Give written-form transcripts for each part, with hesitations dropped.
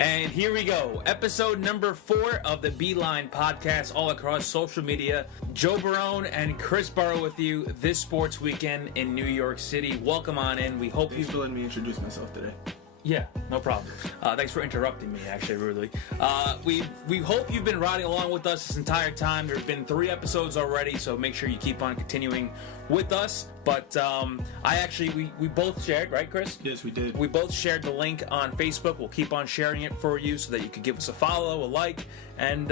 And here we go. Episode number 4 of the Beeline podcast, all across social media. Joe Barone and Chris Burrow with you this sports weekend in New York City. Welcome on in. We hope Thanks for letting me introduce myself today. Yeah, no problem. Thanks for interrupting me, actually, rudely. We hope you've been riding along with us this entire time. There have been 3 episodes already, so make sure you keep on continuing with us. But we both shared, right, Chris? Yes, we did. We both shared the link on Facebook. We'll keep on sharing it for you so that you can give us a follow, a like, and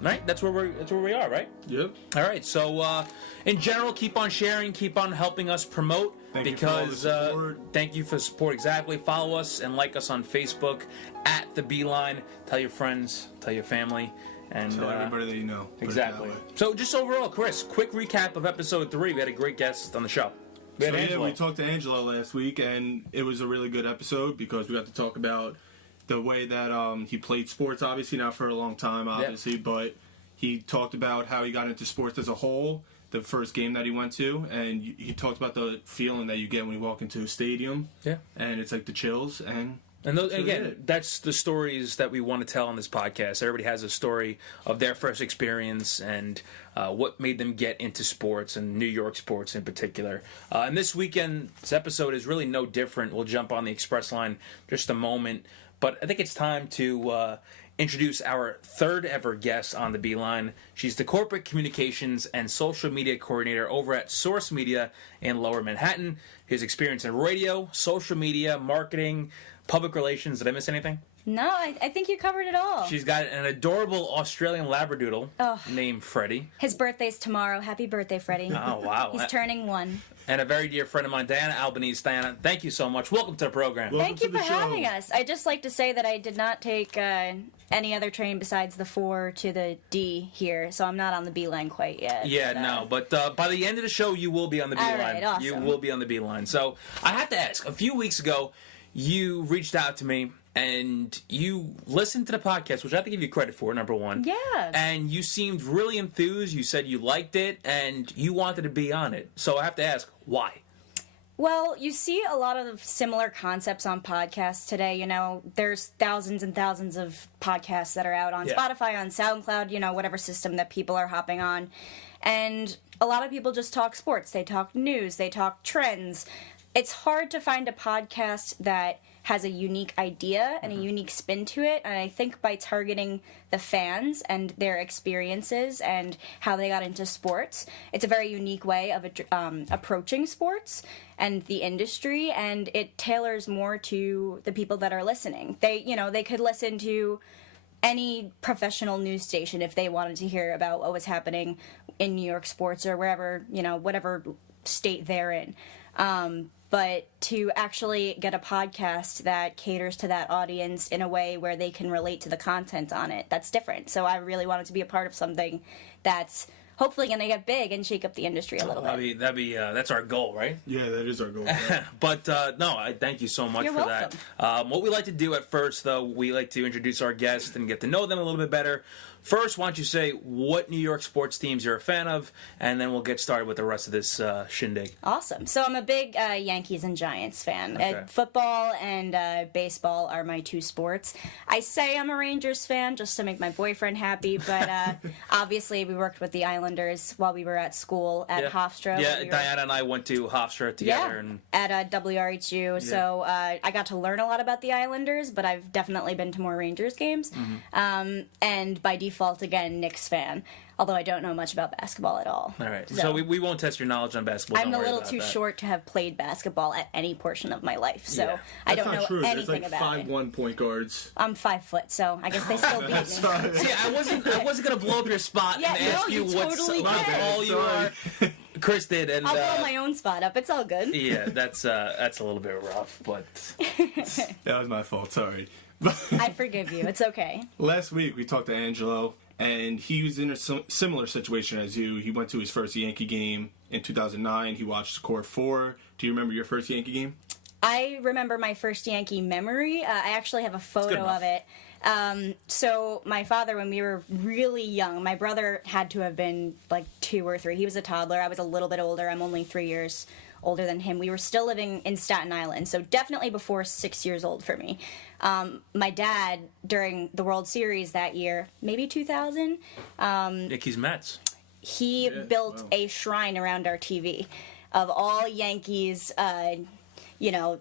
right, that's where we are, right? Yep. All right. So in general, keep on sharing, keep on helping us promote. Thank you for all the support. Thank you for the support. Exactly. Follow us and like us on Facebook at The Beeline. Tell your friends, tell your family, and Tell everybody that you know. Exactly. So just overall, Chris, quick recap of episode 3. We had a great guest on the show. We talked to Angelo last week, and it was a really good episode because we got to talk about the way that he played sports, obviously not for a long time, obviously, but he talked about how he got into sports as a whole, the first game that he went to, and he talked about the feeling that you get when you walk into a stadium. Yeah. And it's like the chills, and those, again, that's the stories that we want to tell on this podcast. Everybody has a story of their first experience and what made them get into sports, and New York sports in particular. And this weekend's episode is really no different. We'll jump on the express line just a moment. But I think it's time to introduce our third ever guest on the Beeline. She's the corporate communications and social media coordinator over at Source Media in Lower Manhattan. His experience in radio, social media, marketing, public relations. Did I miss anything? No, I think you covered it all. She's got an adorable Australian Labradoodle named Freddie. His birthday's tomorrow. Happy birthday, Freddie. Oh, wow. He's turning 1. And a very dear friend of mine, Diana Albanese. Diana, thank you so much. Welcome to the program. Thank you for having us. I'd just like to say that I did not take any other train besides the 4 to the D here, so I'm not on the B-line quite yet. Yeah, but by the end of the show, you will be on the B-line. All right, awesome. You will be on the B-line. So I have to ask, a few weeks ago, you reached out to me, and you listened to the podcast, which I have to give you credit for, number one. Yeah. And you seemed really enthused. You said you liked it, and you wanted to be on it. So I have to ask, why? Well, you see a lot of similar concepts on podcasts today. You know, there's thousands and thousands of podcasts that are out on Spotify, on SoundCloud, you know, whatever system that people are hopping on. And a lot of people just talk sports. They talk news. They talk trends. It's hard to find a podcast that has a unique idea and a unique spin to it, and I think by targeting the fans and their experiences and how they got into sports, it's a very unique way of approaching sports and the industry, and it tailors more to the people that are listening. They could listen to any professional news station if they wanted to hear about what was happening in New York sports or wherever, whatever state they're in. But to actually get a podcast that caters to that audience in a way where they can relate to the content on it, that's different. So I really wanted to be a part of something that's hopefully going to get big and shake up the industry a little bit. That's our goal, right? Yeah, that is our goal. But no, I thank you so much You're for welcome. that. What we like to do at first, though, we like to introduce our guests and get to know them a little bit better. First, why don't you say what New York sports teams you're a fan of, and then we'll get started with the rest of this shindig. Awesome. So I'm a big Yankees and Giants fan. Okay. Football and baseball are my 2 sports. I say I'm a Rangers fan just to make my boyfriend happy, but obviously we worked with the Islanders while we were at school at Hofstra. Yeah, Diana and I went to Hofstra together. At WRHU. Yeah. So I got to learn a lot about the Islanders, but I've definitely been to more Rangers games. Mm-hmm. And by default, again, Knicks fan. Although I don't know much about basketball at all. All right. So we won't test your knowledge on basketball. I'm a little too short to have played basketball at any portion of my life. So I don't know anything about it. There's like 5'1" point guards. I'm 5 foot, so I guess they still beat me. See, I wasn't gonna blow up your spot and ask you what all you are. Chris did, and I'll blow my own spot up. It's all good. Yeah, that's a little bit rough, but That was my fault. Sorry. I forgive you. It's okay. Last week we talked to Angelo, and he was in a similar situation as you. He went to his first Yankee game in 2009. He watched Core 4. Do you remember your first Yankee game? I remember my first Yankee memory. I actually have a photo of it. So my father, when we were really young, my brother had to have been like 2 or 3. He was a toddler. I was a little bit older. I'm only 3 years older than him. We were still living in Staten Island, so definitely before 6 years old for me. My dad, during the World Series that year, maybe 2000, Yankees Mets. he built a shrine around our TV of all Yankees,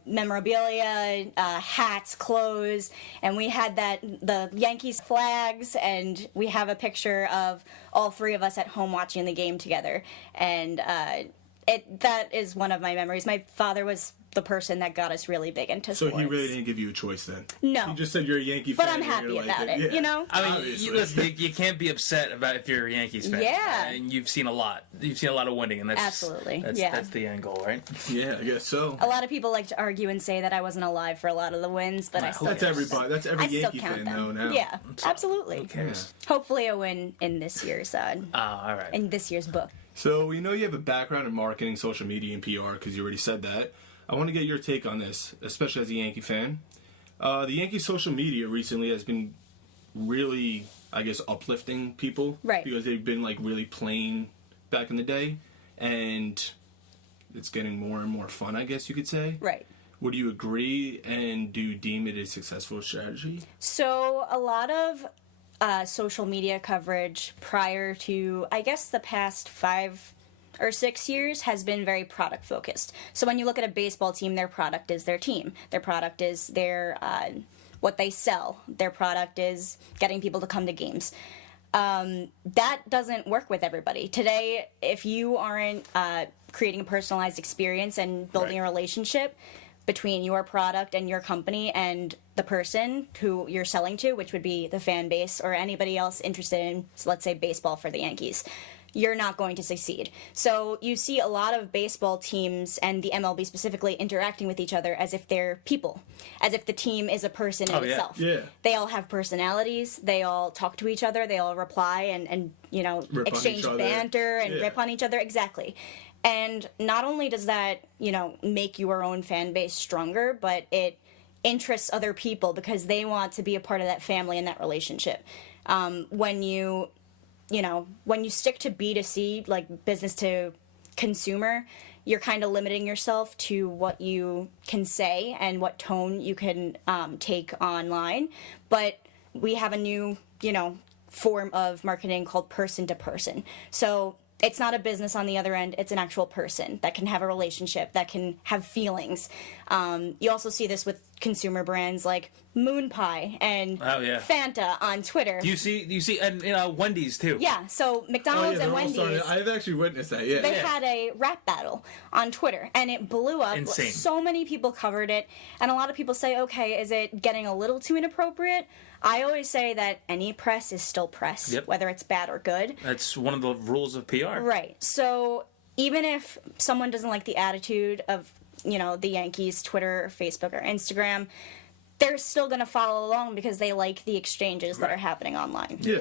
memorabilia, hats, clothes, and we had the Yankees flags, and we have a picture of all three of us at home watching the game together, and that is one of my memories. My father was the person that got us really big into sports. So he really didn't give you a choice then? No. He just said you're a Yankee fan. But I'm happy about it, you know? I mean, you can't be upset about if you're a Yankees fan. Yeah. And you've seen a lot. You've seen a lot of winning, and that's Absolutely, that's the end goal, right? Yeah, I guess so. A lot of people like to argue and say that I wasn't alive for a lot of the wins, but I still That's everybody. That's every I still Yankee count fan, them. though, now. Yeah, absolutely. Who cares? Hopefully a win in this year's All right. in this year's book. So we know you have a background in marketing, social media, and PR because you already said that. I want to get your take on this, especially as a Yankee fan. The Yankee social media recently has been really, I guess, uplifting people. Right. Because they've been, like, really plain back in the day. And it's getting more and more fun, I guess you could say. Right. Would you agree, and do you deem it a successful strategy? So a lot of social media coverage prior to, I guess, the past 5 or 6 years has been very product focused. So when you look at a baseball team, their product is their team. Their product is their what they sell. Their product is getting people to come to games. That doesn't work with everybody. Today, if you aren't creating a personalized experience and building a relationship between your product and your company and the person who you're selling to, which would be the fan base or anybody else interested in, so let's say, baseball for the Yankees, you're not going to succeed. So you see a lot of baseball teams and the MLB specifically interacting with each other as if they're people, as if the team is a person in itself. Yeah. They all have personalities. They all talk to each other. They all reply and Rip on exchange each other. banter and Yeah. rip on each other. Exactly. And not only does that, make your own fan base stronger, but it interests other people because they want to be a part of that family and that relationship. When you stick to B2C, like business to consumer, you're kind of limiting yourself to what you can say and what tone you can take online. But we have a new, form of marketing called person to person. So it's not a business on the other end. It's an actual person that can have a relationship, that can have feelings. You also see this with consumer brands like Moon Pie and Fanta on Twitter. You see, and Wendy's too. Yeah, so McDonald's and Wendy's. I've actually witnessed that, yeah. They had a rap battle on Twitter, and it blew up. Insane. So many people covered it, and a lot of people say, okay, is it getting a little too inappropriate? I always say that any press is still press, whether it's bad or good. That's one of the rules of PR. Right. So even if someone doesn't like the attitude of, the Yankees, Twitter, or Facebook, or Instagram, they're still going to follow along because they like the exchanges that are happening online. Yeah.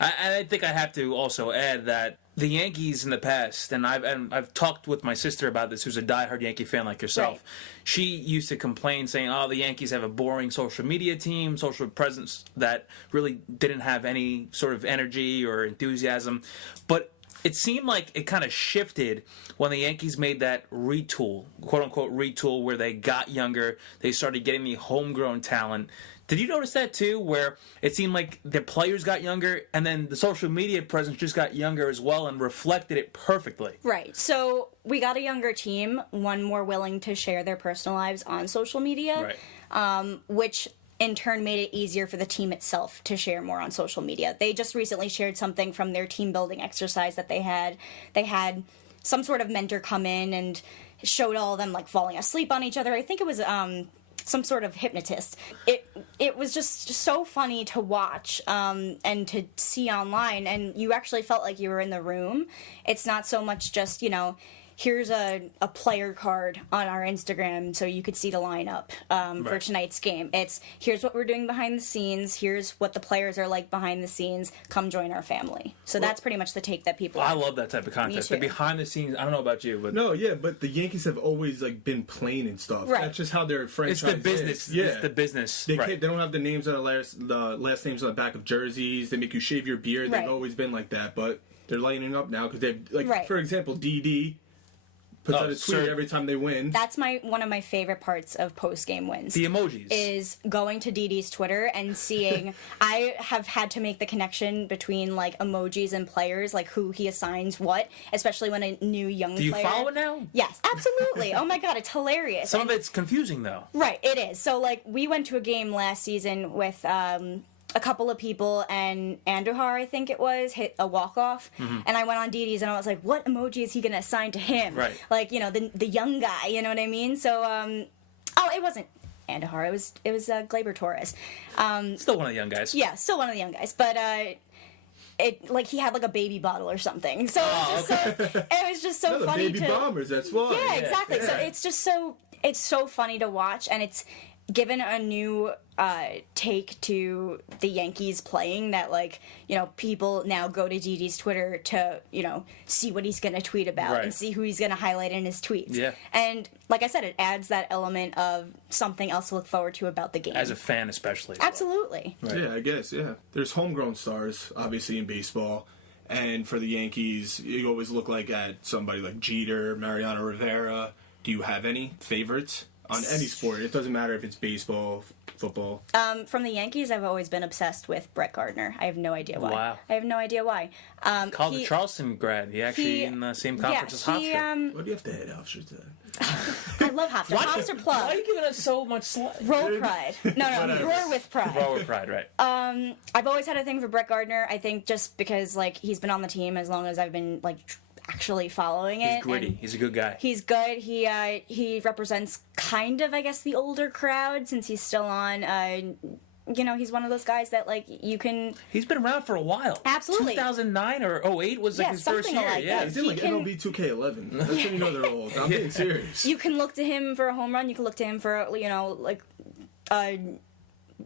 I think I have to also add that the Yankees in the past, and I've talked with my sister about this, who's a diehard Yankee fan like yourself. Right. She used to complain, saying, "Oh, the Yankees have a boring social media team, social presence that really didn't have any sort of energy or enthusiasm." But it seemed like it kind of shifted when the Yankees made that retool, quote-unquote retool, where they got younger, they started getting the homegrown talent. Did you notice that too, where it seemed like the players got younger and then the social media presence just got younger as well and reflected it perfectly? Right. So we got a younger team, one more willing to share their personal lives on social media, which in turn made it easier for the team itself to share more on social media. They just recently shared something from their team building exercise that they had. They had some sort of mentor come in and showed all of them like falling asleep on each other. I think it was some sort of hypnotist. It was just so funny to watch and to see online, and you actually felt like you were in the room. It's not so much just, here's a player card on our Instagram so you could see the lineup for tonight's game. It's here's what we're doing behind the scenes. Here's what the players are like behind the scenes. Come join our family. So that's pretty much the take that people. I love that type of content. The behind the scenes. I don't know about you, but no, yeah, but the Yankees have always been plain and stuff. Right. That's just how their franchise it's the business. is. Yeah, it's the business. They don't have the names on the last names on the back of jerseys. They make you shave your beard. They've always been like that, but they're lightening up now because they've for example, DD puts out a tweet every time they win. That's one of my favorite parts of post-game wins. The emojis. Is going to Didi's Twitter and seeing... I have had to make the connection between, like, emojis and players, like, who he assigns what, especially when a new young player... Do you follow it now? Yes, absolutely. Oh, my God, it's hilarious. Some of it's confusing, though. Right, it is. So, like, we went to a game last season with... a couple of people, and Andujar, I think it was, hit a walk-off, and I went on Didi's, and I was like, what emoji is he going to assign to him? Right. Like, you know, the young guy, you know what I mean? So, it wasn't Andujar, it was Gleyber Torres. Still one of the young guys. Yeah, still one of the young guys, but, like, he had, like, a baby bottle or something, so it was just so the funny baby bombers, that's why. Yeah, exactly. Yeah. So it's so funny to watch, and it's given a new take to the Yankees playing that, like, you know, people now go to Didi's Twitter to, you know, see what he's going to tweet about and see who he's going to highlight in his tweets. Yeah. And like I said, it adds that element of something else to look forward to about the game. As a fan, especially. Absolutely. Right. Yeah, I guess, yeah. There's homegrown stars, obviously, in baseball. And for the Yankees, you always look like at somebody like Jeter, Mariano Rivera. Do you have any favorites on any sport? It doesn't matter if it's baseball, football. From the Yankees, I've always been obsessed with Brett Gardner. I have no idea why. Wow. I have no idea why. Called the Charleston grad. He actually in the same conference as Hofstra. What do you have to hit Hofstra today? I love Hofstra. Hofstra Why plug. are you giving us so much slack? Roll Pride. No, Whatever. roar with pride. Roar with pride, right. I've always had a thing for Brett Gardner. I think just because, like, he's been on the team as long as I've been, like, actually following it. He's gritty. and He's a good guy. He's good. He represents kind of, I guess, the older crowd since he's still on. You know, he's one of those guys that, like, you can... He's been around for a while. Absolutely. 2009 or 08 was, like, Yeah, his first something year. like Yeah. that. He's in like can- MLB 2K11. That's when you know they're old. I'm being serious. You can look to him for a home run. You can look to him for, you know, like,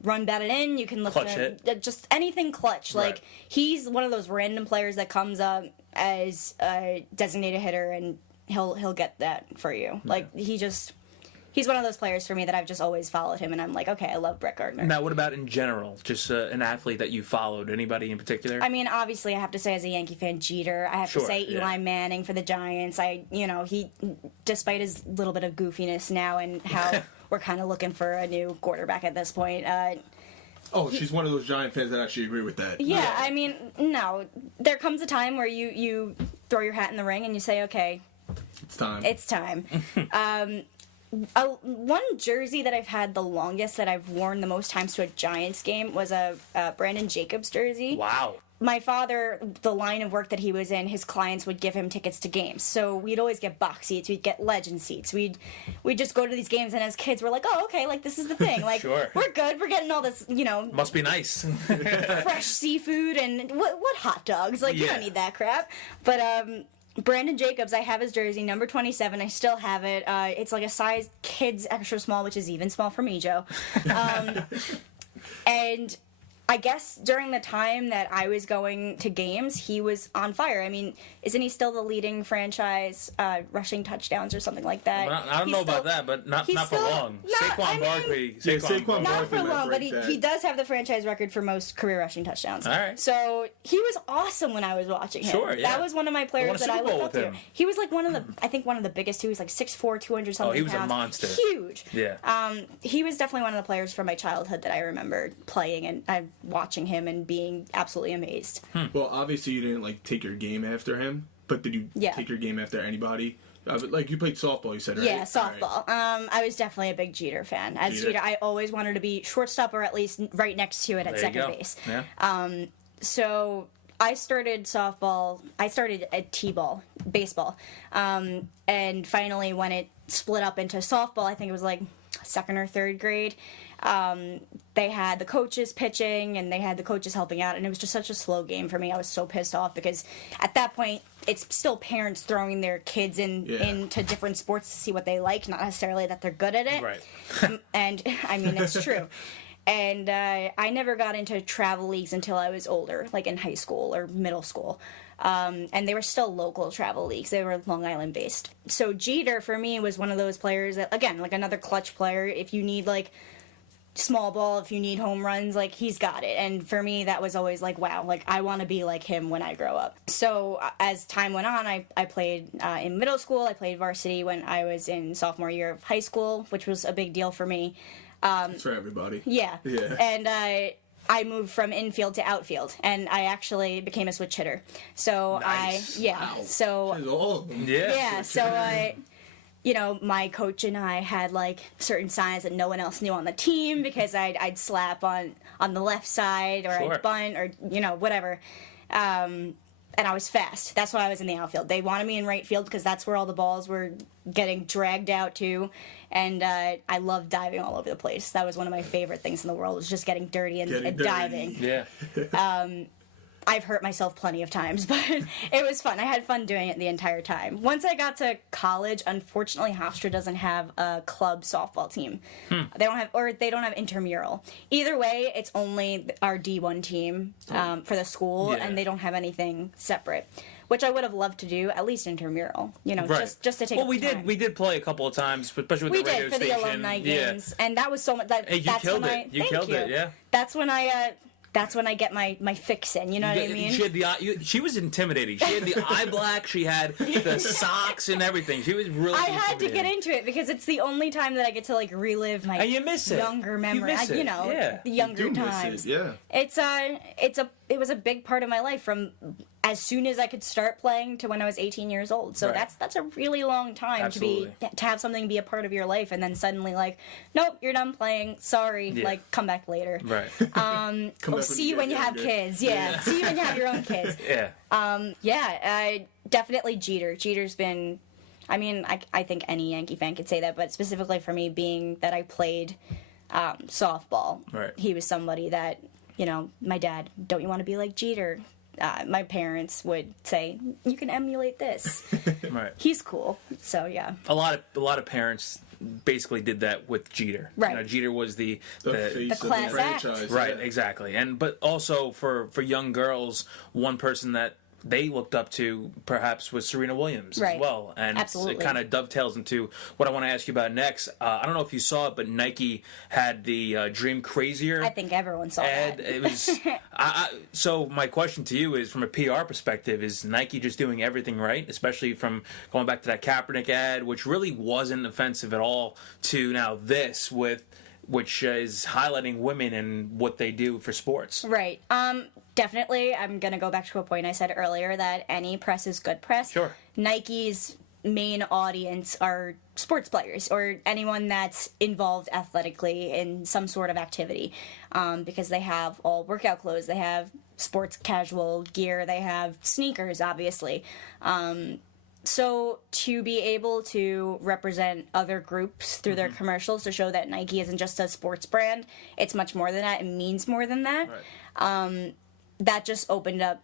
run batted in. You can look Clutch to him... hit. Just anything clutch. Right. Like, he's one of those random players that comes up as a designated hitter, and he'll get that for you. Like, he's one of those players for me that I've just always followed him, and I'm like, okay, I love Brett Gardner. Now, what about in general? Just an athlete that you followed? Anybody in particular? I mean, obviously, I have to say, as a Yankee fan, Jeter. I have to Sure, say Eli yeah. Manning for the Giants. He, despite his little bit of goofiness now and how we're kind of looking for a new quarterback at this point. Oh, she's one of those Giant fans that actually agree with that. Yeah, I mean, no. There comes a time where you throw your hat in the ring and you say, okay, It's time. it's time. One jersey that I've had the longest, that I've worn the most times to a Giants game, was a Brandon Jacobs jersey. Wow. My father, the line of work that he was in, his clients would give him tickets to games. So we'd always get box seats, we'd get legend seats. We'd just go to these games, and as kids, we're like, oh, okay, like, this is the thing. Like, Sure. we're good, we're getting all this, you know, Must be nice. fresh seafood and what hot dogs? Like, you Yeah. don't need that crap. But, Brandon Jacobs, I have his jersey, number 27. I still have it. It's like a size kids extra small, which is even small for me, Joe. And I guess during the time that I was going to games, he was on fire. I mean, isn't he still the leading franchise rushing touchdowns or something like that? I don't know about that, but not he's for still- long. not- Saquon I mean- Barkley. Yeah, Saquon Not Barkley for might long, but break that. he does have the franchise record for most career rushing touchdowns. All right. So he was awesome when I was watching him. Sure, yeah. That was one of my Won players a that I Super Bowl looked up with to. him. He was like one of the biggest. He was like 6'4", 200 something Oh, he was a pounds. monster. Huge. Yeah. He was definitely one of the players from my childhood that I remember playing and watching him and being absolutely amazed. Well, obviously you didn't like take your game after him, but did you Yeah. take your game after anybody? Like you played softball, you said, right? Yeah, All right. softball. I was definitely a big Jeter fan. As Jeter. Jeter, I always wanted to be shortstop or at least right next to it at There you second go. base. Yeah. So I started softball. I started at t-ball, baseball, and finally when it split up into softball, I think it was like second or third grade. They had the coaches pitching and they had the coaches helping out, and it was just such a slow game for me. I was so pissed off because at that point it's still parents throwing their kids into different sports to see what they like, not necessarily that they're good at it. Right. And I mean, it's true. And I never got into travel leagues until I was older, like in high school or middle school. And they were still local travel leagues. They were Long Island based. So Jeter, for me, was one of those players that, again, like another clutch player. If you need, like, small ball, if you need home runs, like, he's got it. And for me, that was always like, wow, like, I want to be like him when I grow up. So as time went on, I played in middle school. I played varsity when I was in sophomore year of high school, which was a big deal for me. It's for everybody. Yeah. Yeah. And I moved from infield to outfield, and I actually became a switch hitter. So Nice. Wow. So There's all of them. yeah, so my coach and I had like certain signs that no one else knew on the team, because I'd slap on the left side, or Sure. I'd bunt, or whatever. And I was fast. That's why I was in the outfield. They wanted me in right field because that's where all the balls were getting dragged out to. And I loved diving all over the place. That was one of my favorite things in the world, was just getting dirty and diving. Yeah. I've hurt myself plenty of times, but it was fun. I had fun doing it the entire time. Once I got to college, unfortunately, Hofstra doesn't have a club softball team. They don't have intramural. Either way, it's only our D1 team for the school, Yeah. and they don't have anything separate, which I would have loved to do, at least intramural. Right. just to take. Well, up the time. we did play a couple of times, especially with We the radio did for station. the alumni Yeah. games, and that was so much. Hey, you That's killed when it. You thank killed you. it, yeah. That's when I get my fix in. You know what I mean? She had the eye, she was intimidating. She had the eye black. She had the socks and everything. She was really. I had to get intimidating. into it because it's the only time that I get to like relive my And you miss it. younger memory. You miss it. Yeah. The You younger do miss times. it, yeah. It was a big part of my life from as soon as I could start playing to when I was 18 years old. So Right. that's a really long time Absolutely. to have something be a part of your life, and then suddenly like, nope, you're done playing. Sorry, Yeah. like come back later. Right. Come We'll back see you when you have younger. kids. Yeah, see you when you have your own kids. Yeah. Definitely Jeter. Jeter's been, I think any Yankee fan could say that, but specifically for me, being that I played softball, Right. he was somebody that, my dad, don't you want to be like Jeter? My parents would say, you can emulate this. Right. He's cool. So, yeah. A lot of parents basically did that with Jeter. Right. Jeter was the face of class the act. franchise. right, yeah. exactly. But also for young girls, one person that they looked up to perhaps was Serena Williams Right. as well. And Absolutely. it kind of dovetails into what I want to ask you about next. I don't know if you saw it, but Nike had the Dream Crazier I think everyone saw ad. that. It was so my question to you is, from a PR perspective, is Nike just doing everything right, especially from going back to that Kaepernick ad, which really wasn't offensive at all, to now this, which is highlighting women and what they do for sports. Right. Definitely, I'm going to go back to a point I said earlier, that any press is good press. Sure. Nike's main audience are sports players or anyone that's involved athletically in some sort of activity, because they have all workout clothes, they have sports casual gear, they have sneakers, obviously. So to be able to represent other groups through their commercials, to show that Nike isn't just a sports brand, it's much more than that, it means more than that. Right. That just opened up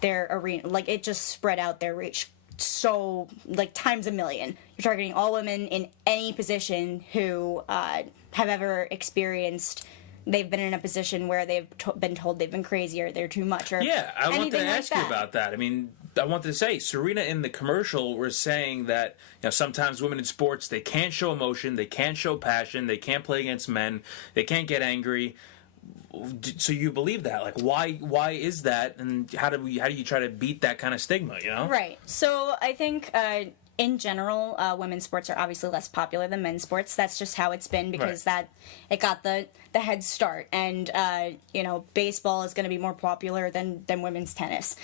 their arena, like it just spread out their reach so like times a million. You're targeting all women in any position who have ever experienced, they've been in a position where they've been told they've been crazy or they're too much, or Yeah, I wanted to anything like ask you about that. I mean, I wanted to say, Serena in the commercial was saying that sometimes women in sports, they can't show emotion, they can't show passion, they can't play against men, they can't get angry. So you believe that? Like, why is that? And how do you try to beat that kind of stigma? Right. So I think in general, women's sports are obviously less popular than men's sports. That's just how it's been, because it got the head start. And baseball is going to be more popular than women's tennis.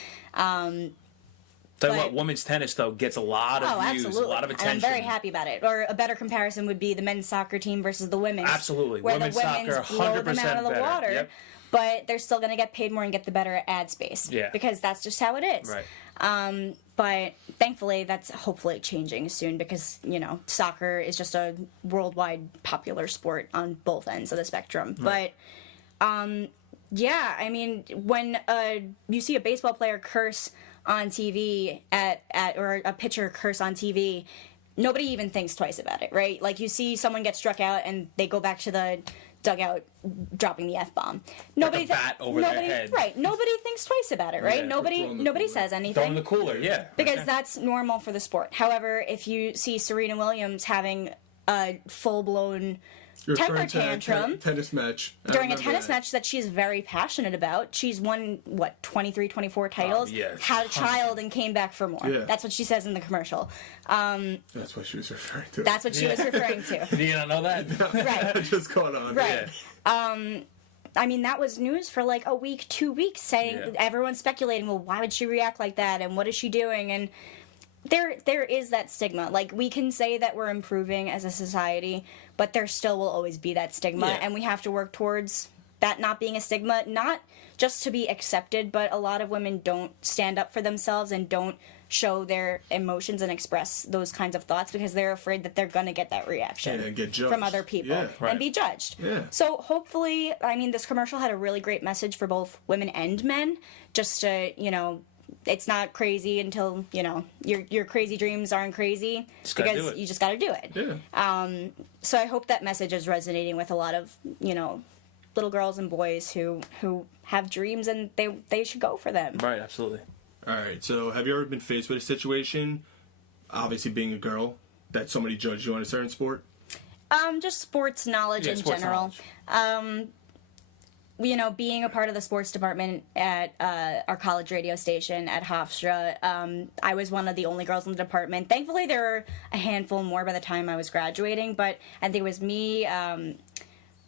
Tell you what, women's tennis though gets a lot of views, absolutely. a lot of attention. And I'm very happy about it. Or a better comparison would be the men's soccer team versus the women's. Absolutely. Where Women's the women's soccer, blow them 100% out of the better. water. Yep. But they're still going to get paid more and get the better ad space. Yeah. Because that's just how it is. Right. But thankfully, that's hopefully changing soon, because, soccer is just a worldwide popular sport on both ends of the spectrum. Right. But, yeah, I mean, when you see a baseball player curse on TV or a pitcher curse on TV, nobody even thinks twice about it, right? Like, you see someone get struck out and they go back to the dugout dropping the F-bomb. Nobody bat over their head. Right. Nobody thinks twice about it, right? Yeah, nobody says anything. Throw in the cooler, yeah. Because that's normal for the sport. However, if you see Serena Williams having a full-blown You're temper referring to that tantrum tennis match. I during a remember tennis match that she's very passionate about. She's won, 23, 24 titles, yeah. had a child, and came back for more. Yeah. That's what she says in the commercial. That's what she was referring to. That's what she was referring to. Do you not know that? Right. I just caught on. Right. Yeah. I mean, that was news for like a week, 2 weeks, saying Yeah. everyone's speculating, well, why would she react like that, and what is she doing? And there is that stigma. Like, we can say that we're improving as a society, but there still will always be that stigma, Yeah. and we have to work towards that not being a stigma, not just to be accepted, but a lot of women don't stand up for themselves and don't show their emotions and express those kinds of thoughts because they're afraid that they're going to get that reaction Yeah, and get judged. from other people Yeah. Right. and be judged. Yeah. So hopefully, I mean, this commercial had a really great message for both women and men, just to, it's not crazy until, your crazy dreams aren't crazy, Just gotta because do it. you just got to do it. Yeah. So I hope that message is resonating with a lot of, little girls and boys who have dreams, and they should go for them. Right, absolutely. All right. So, have you ever been faced with a situation, obviously being a girl, that somebody judged you on a certain sport? Just sports knowledge Yeah, in sports general. knowledge. Being a part of the sports department at our college radio station at Hofstra, I was one of the only girls in the department. Thankfully, there were a handful more by the time I was graduating, but I think it was me,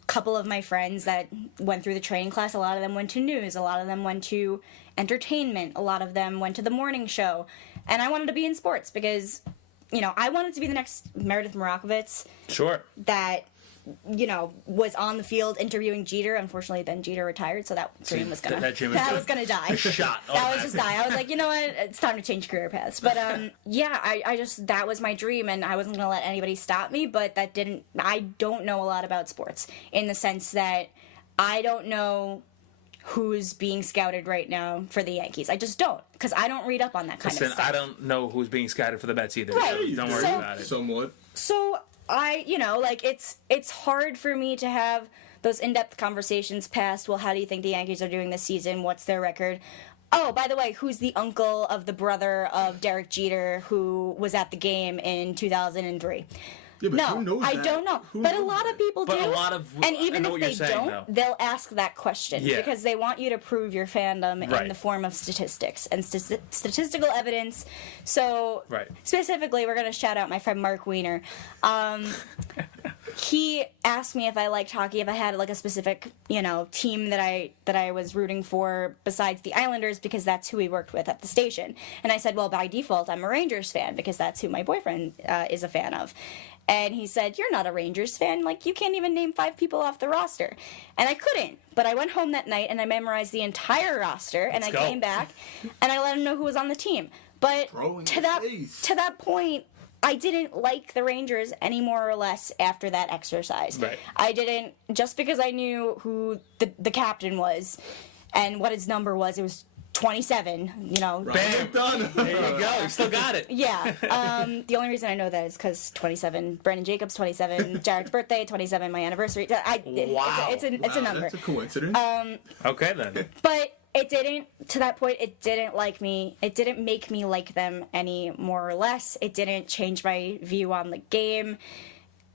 couple of my friends that went through the training class. A lot of them went to news, a lot of them went to entertainment, a lot of them went to the morning show, and I wanted to be in sports because, I wanted to be the next Meredith Marakovits Sure. that, was on the field interviewing Jeter. Unfortunately, then Jeter retired, so that dream was gonna that dream was was gonna die. Shot. That was just die. I was like, you know what? It's time to change career paths. But that was my dream, and I wasn't gonna let anybody stop me. But I don't know a lot about sports in the sense that I don't know who's being scouted right now for the Yankees. I just don't, because I don't read up on that kind Listen, of stuff. I don't know who's being scouted for the Mets either. Right. So don't worry So- about it. Somewhat. So it's hard for me to have those in-depth conversations past, well, how do you think the Yankees are doing this season? What's their record? Oh, by the way, who's the uncle of the brother of Derek Jeter who was at the game in 2003? Yeah, but No, who knows I that? don't know. Who But a knows lot that? of people But do. a lot of- and I even know if what you're they saying, don't, though. they'll ask that question Yeah. because they want you to prove your fandom Right. in the form of statistics and statistical evidence. So Right. specifically, we're going to shout out my friend Mark Wiener. He asked me if I liked hockey, if I had like a specific, team that I was rooting for besides the Islanders, because that's who we worked with at the station. And I said, well, by default, I'm a Rangers fan because that's who my boyfriend is a fan of. And he said, you're not a Rangers fan. Like, you can't even name 5 people off the roster. And I couldn't. But I went home that night and I memorized the entire roster. And Let's I go. came back and I let him know who was on the team. But Throw in to your that face. to that point, I didn't like the Rangers any more or less after that exercise. Right. I didn't, just because I knew who the captain was and what his number was. It was 27, Bam. Done. There you go. You still got it. Yeah. The only reason I know that is because 27, Brandon Jacobs, 27, Jared's birthday, 27, my anniversary. Wow. It's a number. That's a coincidence. Okay, then. But it didn't, to that point, it didn't like me. It didn't make me like them any more or less. It didn't change my view on the game.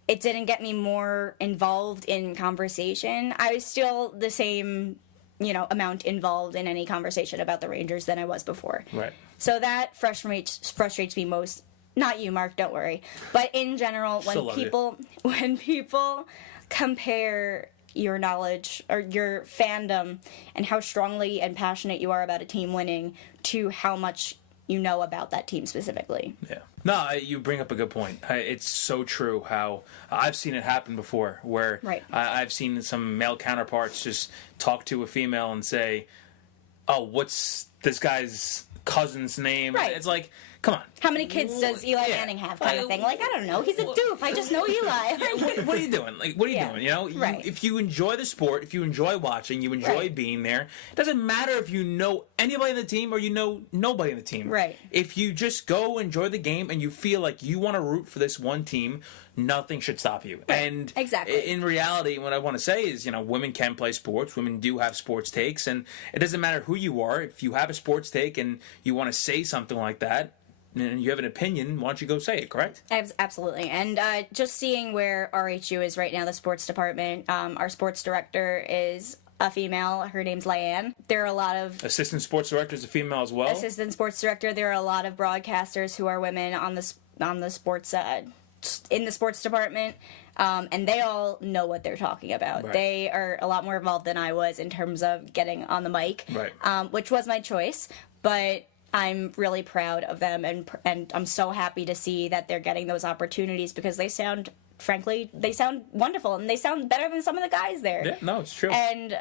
It didn't get me more involved in conversation. I was still the same, amount involved in any conversation about the Rangers than I was before. Right. So that frustrates me most. Not you, Mark, don't worry. But in general, Still love you. when people compare your knowledge or your fandom and how strongly and passionate you are about a team winning to how much you know about that team specifically. Yeah. No, you bring up a good point. It's so true how I've seen it happen before where Right. I've seen some male counterparts just talk to a female and say, oh, what's this guy's cousin's name? Right. It's like, come on. How many kids does Eli Yeah. Manning have, kind of thing? Like, I don't know. He's a doof. I just know Eli. What are you doing? Like, what are you Yeah. doing? You know, Right. if you enjoy the sport, if you enjoy watching, you enjoy Right. being there. It doesn't matter if you know anybody in the team or you know nobody in the team. Right. If you just go enjoy the game and you feel like you want to root for this one team, nothing should stop you. And Exactly. in reality, what I want to say is, women can play sports. Women do have sports takes, and it doesn't matter who you are. If you have a sports take and you want to say something like that, and you have an opinion, why don't you go say it, correct? Absolutely. And just seeing where RHU is right now, the sports department, our sports director is a female. Her name's Lyanne. There are a lot of Assistant sports director is a female as well. assistant sports director. There are a lot of broadcasters who are women on the sports in the sports department, and they all know what they're talking about. Right. They are a lot more involved than I was in terms of getting on the mic, Right. Which was my choice, but I'm really proud of them, and I'm so happy to see that they're getting those opportunities because they sound wonderful, and they sound better than some of the guys there. Yeah, no, it's true. And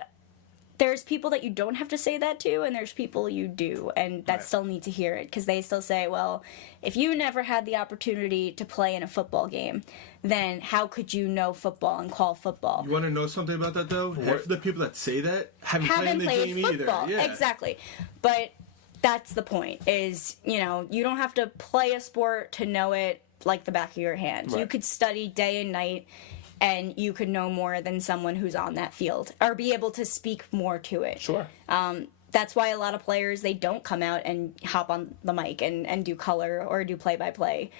there's people that you don't have to say that to, and there's people you do, and that Right. still need to hear it because they still say, well, if you never had the opportunity to play in a football game, then how could you know football and call football? You want to know something about that though? Half the people that say that haven't played in the game football. either. Yeah. Exactly. But that's the point is, you don't have to play a sport to know it like the back of your hand. Right. You could study day and night and you could know more than someone who's on that field or be able to speak more to it. Sure. That's why a lot of players, they don't come out and hop on the mic and do color or do play-by-play.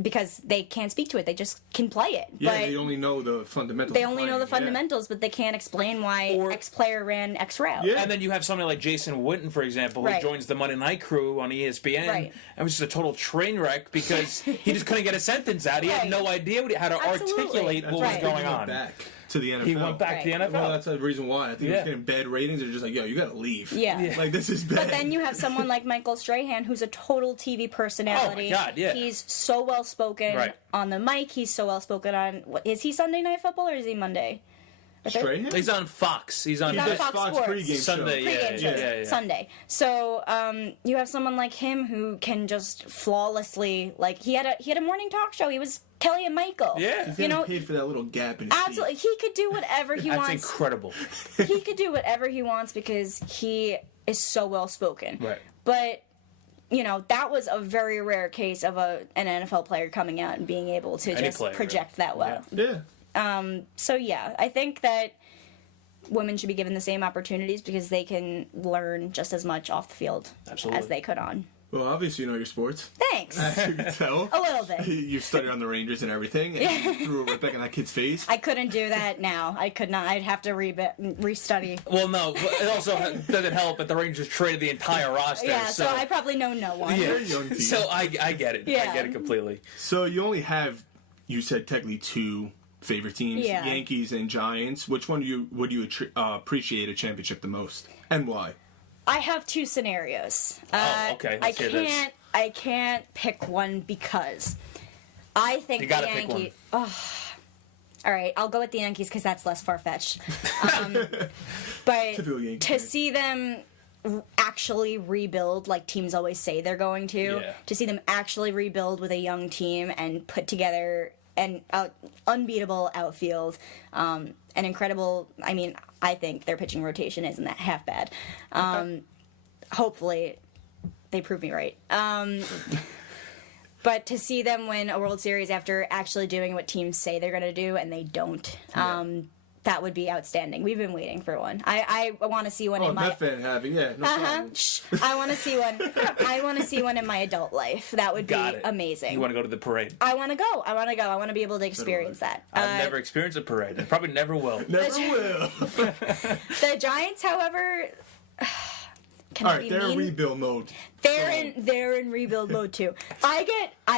Because they can't speak to it. They just can play it. Yeah, but they only know the fundamentals. they of only know the playing, yeah. fundamentals, but they can't explain why Or- X player ran X route. Yeah. And then you have somebody like Jason Witten, for example, who Right. joins the Monday Night Crew on ESPN. Right. And was just a total train wreck because he just couldn't get a sentence out. He had Right. no idea how to Absolutely. articulate That's what why was I think going he went on. back to the NFL. He went back to the Right. NFL. Well, that's the reason why. I think he Yeah. was getting bad ratings. They're just like, yo, you gotta leave. Yeah. Like, this is bad. But then you have someone like Michael Strahan, who's a total TV personality. Oh, my God, yeah. He's so well spoken Right. on the mic. He's so well spoken on. Is he Sunday Night Football or is he Monday? Strahan? He's on Fox. He's on He's on does Fox Sports. pregame Sunday. show. Yeah, Pregame shows yeah. Sunday. So you have someone like him who can just flawlessly, like he had a morning talk show. He was Kelly and Michael. Yeah. He's you getting know, paid for that little gap in his absolutely. He could do whatever he That's wants. incredible. He could do whatever he wants because he is so well spoken. Right. But that was a very rare case of an NFL player coming out and being able to Any just player, project that well. Yeah. So yeah, I think that women should be given the same opportunities because they can learn just as much off the field Absolutely. as they could on. Well, obviously you know your sports. Thanks. As you can tell. A little bit. You studied on the Rangers and everything, and you threw it right back in that kid's face. I couldn't do that now. I could not. I'd have to restudy. Well, no, but it also doesn't help that the Rangers traded the entire roster. Yeah, so I probably know no one. Yeah. You're a young team. So I get it. Yeah. I get it completely. So you only have, you said technically two favorite teams, Yeah. Yankees and Giants. Which one would you appreciate a championship the most, and why? I have two scenarios. Okay, let's hear this. I can't pick one because I think You the gotta pick Yankees. All right, I'll go with the Yankees because that's less far fetched. But Typical Yankee to fan. see them actually rebuild, like teams always say they're going to, Yeah. to see them actually rebuild with a young team and put together an unbeatable outfield, an incredible. I mean, I think their pitching rotation isn't that half bad. Hopefully, they prove me right. But to see them win a World Series after actually doing what teams say they're going to do and they don't, that would be outstanding. We've been waiting for one. I want to see one Oh, in my. Met fan having, yeah, no Uh-huh. problem. Shh. I want to see one. I want to see one in my adult life. That would be Got it. amazing. You want to go to the parade? I want to go. I want to go. I want to be able to experience that. I've never experienced a parade. I probably never will. Never will. The Giants, however, can All I right, be they're in mean? rebuild mode. They're in rebuild mode too. I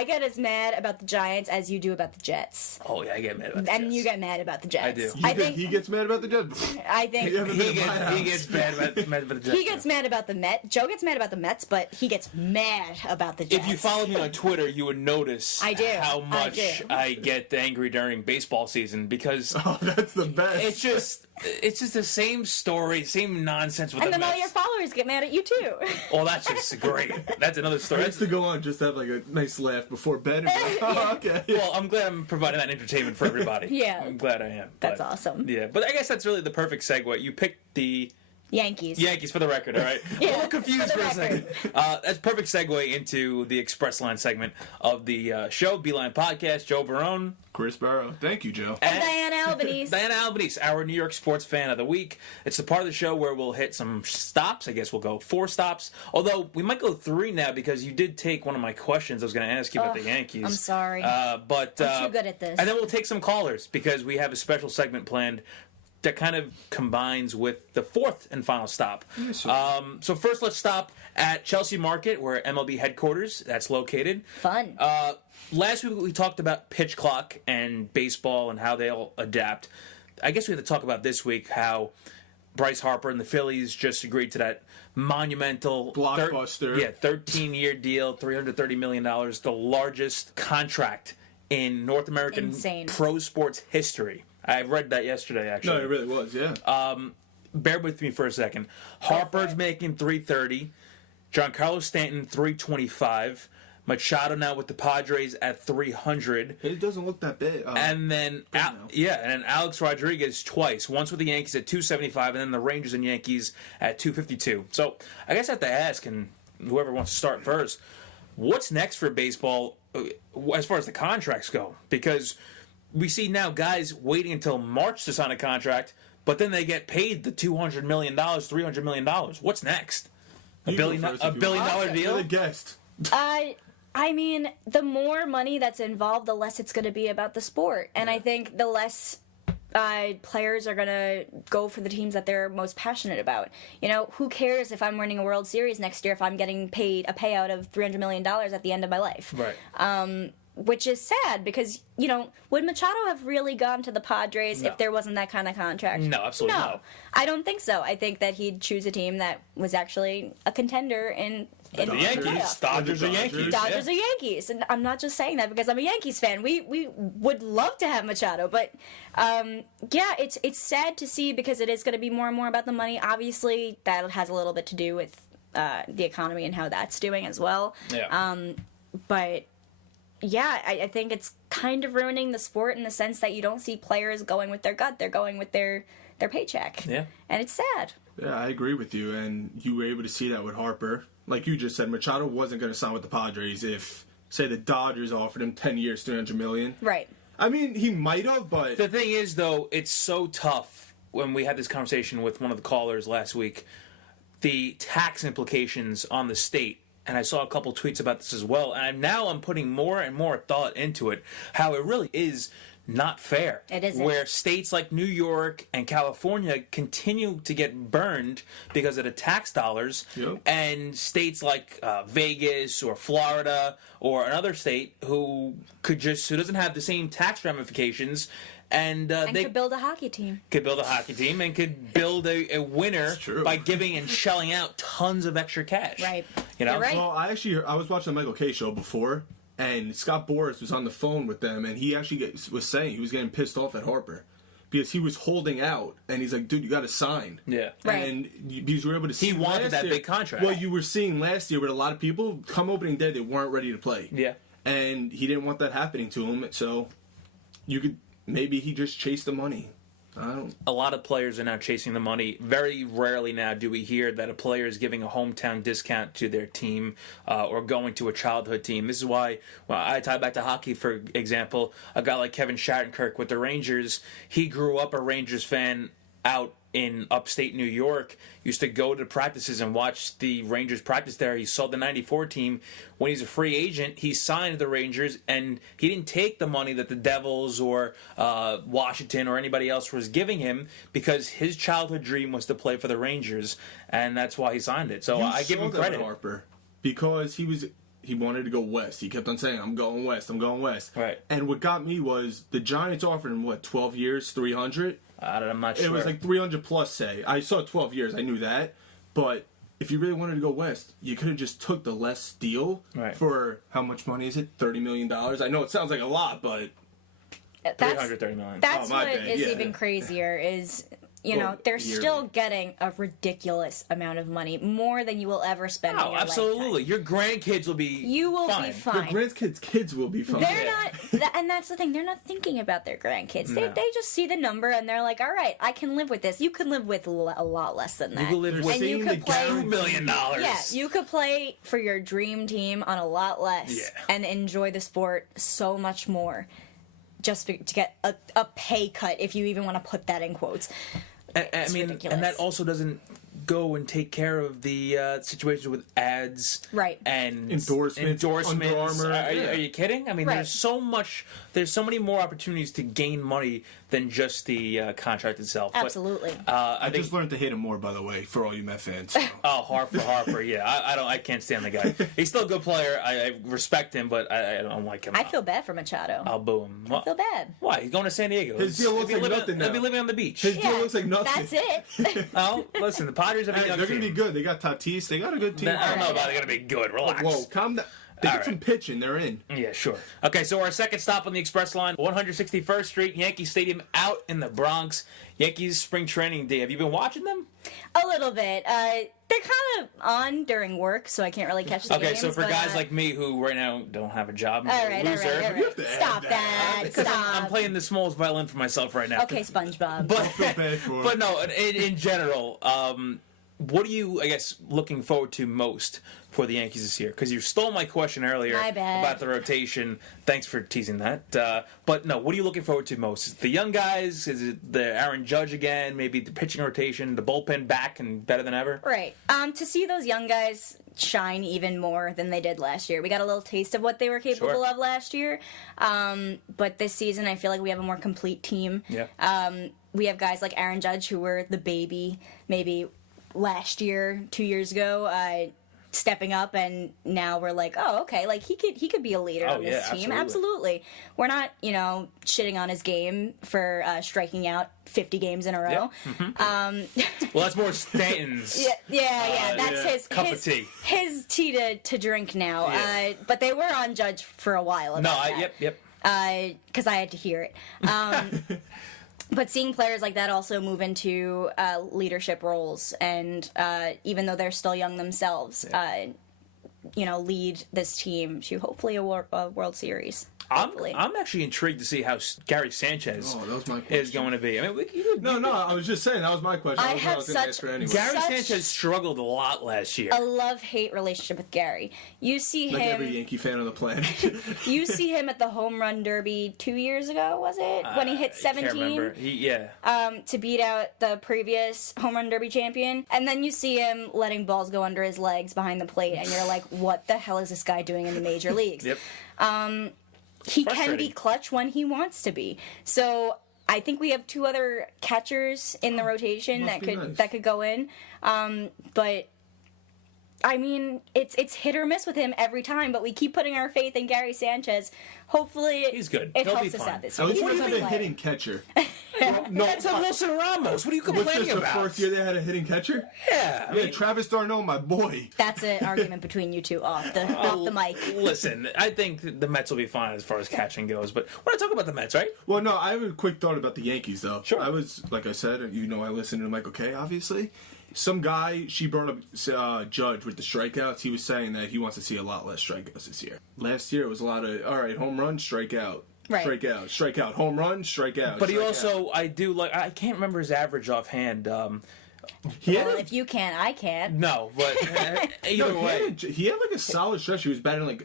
get as mad about the Giants as you do about the Jets, Oh yeah, I get mad about that. and you get mad about the Jets. I do. You I think think he gets mad about the Jets? I think You haven't been to my house. He gets mad about the Jets. he gets mad about the Mets. Joe gets mad about the Mets, but he gets mad about the Jets. If you follow me on Twitter, you would notice I do. how I much do. I get angry during baseball season because Oh, that's the best. it's just the same story, same nonsense with and the then all Mets. your followers get mad at you too. Well, that's just great. That's another story. I used to go on just to have like a nice laugh before bed and be like, oh, okay. Well, I'm glad I'm providing that entertainment for everybody. Yeah. I'm glad I am. That's But- awesome. Yeah, but I guess that's really the perfect segue. You picked the Yankees. Yankees, for the record, all right? Yeah, a little confused for for the a second. That's a perfect segue into the Express Line segment of the show, Beeline Podcast. Joe Barone. Chris Barrow. Thank you, Joe. And Diana Albanese. Diana Albanese, our New York sports fan of the week. It's the part of the show where we'll hit some stops. I guess we'll go 4 stops. Although we might go 3 now because you did take one of my questions. I was going to ask you about the Yankees. I'm sorry. But I'm too good at this. And then we'll take some callers because we have a special segment planned that kind of combines with the 4th and final stop. So first, let's stop at Chelsea Market, where MLB headquarters that's located. Fun. Last week we talked about pitch clock and baseball and how they'll adapt. I guess we have to talk about this week how Bryce Harper and the Phillies just agreed to that monumental blockbuster. 13-year deal, $330 million, the largest contract in North American pro sports history. I read that yesterday, actually. No, it really was, yeah. Bear with me for a second. Harper's making $330, Giancarlo Stanton $325, Machado now with the Padres at $300. It doesn't look that bad. And then and Alex Rodriguez twice. Once with the Yankees at $275, and then the Rangers and Yankees at $252. So I guess I have to ask, and whoever wants to start first, what's next for baseball as far as the contracts go? Because we see now guys waiting until March to sign a contract, but then they get paid the $200 million, $300 million. What's next? A billion dollar deal? You're the guest. I mean, the more money that's involved, the less it's going to be about the sport. And I think the less players are going to go for the teams that they're most passionate about. You know, who cares if I'm winning a World Series next year if I'm getting paid a payout of $300 million at the end of my life? Right. Which is sad because, you know, would Machado have really gone to the Padres if there wasn't that kind of contract? No, absolutely no. not. I don't think so. I think that he'd choose a team that was actually a contender in the Yankees. Dodgers or Yankees. Dodgers or Yankees. And I'm not just saying that because I'm a Yankees fan. We would love to have Machado. But, it's sad to see because it is going to be more and more about the money. Obviously, that has a little bit to do with the economy and how that's doing as well. Yeah. But... yeah, I think it's kind of ruining the sport in the sense that you don't see players going with their gut. They're going with their paycheck. Yeah. And it's sad. Yeah, I agree with you. And you were able to see that with Harper. Like you just said, Machado wasn't going to sign with the Padres if, say, the Dodgers offered him 10 years, $300 million. Right. I mean, he might have, but... The thing is, though, it's so tough when we had this conversation with one of the callers last week, the tax implications on the state. And I saw a couple tweets about this as well. And now I'm putting more and more thought into it, how it really is not fair. It isn't. Where states like New York and California continue to get burned because of the tax dollars, and states like Vegas or Florida or another state who doesn't have the same tax ramifications. And they could build a hockey team. Could build a hockey team and could build a winner by giving and shelling out tons of extra cash. Right. You know? You're right. Well, I was watching the Michael Kay show before, and Scott Boras was on the phone with them, and he actually was saying he was getting pissed off at Harper because he was holding out, and he's like, dude, you got to sign. Yeah. Right. And because you were able to see he wanted that big contract. Well, you were seeing last year with a lot of people, come opening day, they weren't ready to play. Yeah. And he didn't want that happening to him, so you could... maybe he just chased the money. I don't... A lot of players are now chasing the money. Very rarely now do we hear that a player is giving a hometown discount to their team or going to a childhood team. This is why, I tie back to hockey, for example, a guy like Kevin Shattenkirk with the Rangers, he grew up a Rangers fan out in upstate New York, used to go to practices and watch the Rangers practice there. He saw the 94 team. When he's a free agent, he signed the Rangers, and he didn't take the money that the Devils or Washington or anybody else was giving him because his childhood dream was to play for the Rangers, and that's why he signed it. So I give him credit. Harper, because he wanted to go west. He kept on saying, I'm going west, I'm going west. Right. And what got me was the Giants offered him, 12 years, 300? I'm not sure. It was like 300 plus, say. I saw 12 years, I knew that. But if you really wanted to go west, you could have just took the less deal for, how much money is it? $30 million? I know it sounds like a lot, but... $330 million. That's what is even crazier is they're yearly. still getting a ridiculous amount of money, more than you will ever spend in Oh, your absolutely. lifetime. Your grandkids will be You will fine. be fine. Grandkids' kids will be fine. They're not, and that's the thing. They're not thinking about their grandkids. No. They just see the number and they're like, "All right, I can live with this." You could live with a lot less than that. You will live with and you saying could the play. $2 million. Yeah, you could play for your dream team on a lot less Yeah. and enjoy the sport so much more, just to get a pay cut, if you even want to put that in quotes. I mean, ridiculous. and that also doesn't go and take care of the situation with ads, Right. And Endorsements, Under Armour, Are yeah. you kidding? I mean, Right. there's so many more opportunities to gain money than just the contract itself. But, Absolutely. I I think. just learned to hate him more, by the way, for all you Met fans. So. Oh, Harper, yeah. I can't stand the guy. He's still a good player. I respect him, but I don't like him. I feel bad for Machado. I'll boo him. I feel bad. Why? He's going to San Diego. His deal looks He'll be like living- nothing He'll now. be living on the beach. His deal looks like nothing. That's it. Oh, listen, the Padres have a Hey, young they're going to team. be good. They got Tatis. They got a good team. I don't know about it. They're going to be good. Relax. Whoa, calm down. They All get right. some pitching. They're in. Yeah, sure. Okay, so our second stop on the Express line, 161st Street, Yankee Stadium out in the Bronx. Yankees spring training day. Have you been watching them? A little bit. They're kind of on during work, so I can't really catch the Okay, games. so for but, guys like me who right now don't have a job, I'm all a right, loser. all right. to add Stop that. that. Because Stop. I'm playing the smallest violin for myself right now. Okay, SpongeBob. But, feel bad for him. but no, in general, what are you, I guess, looking forward to most for the Yankees this year? Because you stole my question earlier My bad. about the rotation. Thanks for teasing that. But no, what are you looking forward to most? Is it the young guys? Is it the Aaron Judge again? Maybe the pitching rotation, the bullpen back and better than ever? Right. To see those young guys shine even more than they did last year. We got a little taste of what they were capable Sure. of last year. But this season, I feel like we have a more complete team. Yeah. We have guys like Aaron Judge, who were the baby maybe last year, 2 years ago, stepping up, and now we're like, oh, okay, like he could be a leader Oh, on this yeah, team. absolutely. We're not, shitting on his game for striking out 50 games in a row. Well, that's more Stanton's. Yeah, that's yeah. his Cup of tea. his tea to drink now. Yeah. But they were on Judge for a while. No, About yep. because I had to hear it. But seeing players like that also move into leadership roles, and even though they're still young themselves, lead this team to hopefully a World Series. Hopefully. I'm actually intrigued to see how Gary Sanchez Oh, that was my is question. going to be. I mean, No, I was just saying that was my question. I was have gonna such- ask her anyway. Gary Such- Sanchez struggled a lot last year. A love-hate relationship with Gary. You see like every him. Yankee fan on the planet. You see him at the home run derby 2 years ago. Was it when he hit I can't 17? remember. To beat out the previous home run derby champion, and then you see him letting balls go under his legs behind the plate, and you're like, what the hell is this guy doing in the major leagues? Yep. He can Frustrating. be clutch when he wants to be. So I think we have two other catchers in the rotation must that be could nice. go in. But I mean, it's hit or miss with him every time. But we keep putting our faith in Gary Sanchez. Hopefully, He's good. It He'll helps be us fine. out this At year. least He's we a had good a player. hitting catcher. That's a Wilson Ramos. What are you Was complaining this the about? first year they had a hitting catcher? Yeah. I Yeah, mean, Travis Darno, my boy. That's an argument between you two off the mic. Listen, I think the Mets will be fine as far as catching goes, but we're not talking about the Mets, right? Well, no, I have a quick thought about the Yankees, though. Sure. I was, like I said, I listened to Michael Kay, obviously. Some guy, she brought up Judge with the strikeouts. He was saying that he wants to see a lot less strikeouts this year. Last year, it was a lot of, all right, home run, strikeout. Right. Strikeout, home run, strikeout. But he strikeout. also, I can't remember his average offhand. He had Well, a- if you can't, I can't. No, but either no, way. he had like a solid stretch. He was batting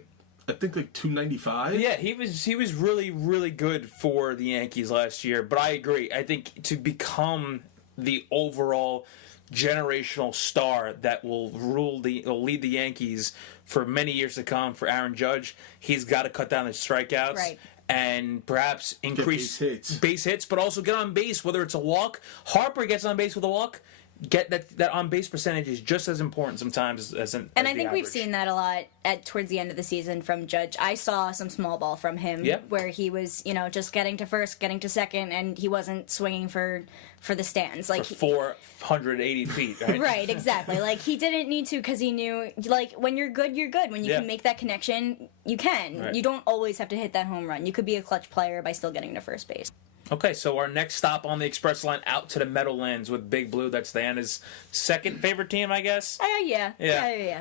I think 295. Yeah, he was really, really good for the Yankees last year. But I agree. I think to become the overall generational star that will lead the Yankees for many years to come for Aaron Judge, he's got to cut down his strikeouts. Right. And perhaps increase base hits. but also get on base, whether it's a walk. Harper gets on base with a walk. Get that on base percentage is just as important sometimes as And as I the think we've average. seen that a lot towards the end of the season from Judge. I saw some small ball from him Yep. where he was, just getting to first, getting to second, and he wasn't swinging for the stands. Like for 480 feet, right? right, exactly. Like he didn't need to because he knew, like when you're good, you're good. When you Yeah. can make that connection, you can. Right. You don't always have to hit that home run. You could be a clutch player by still getting to first base. Okay, so our next stop on the Express line out to the Meadowlands with Big Blue. That's Diana's second favorite team, I guess. Yeah.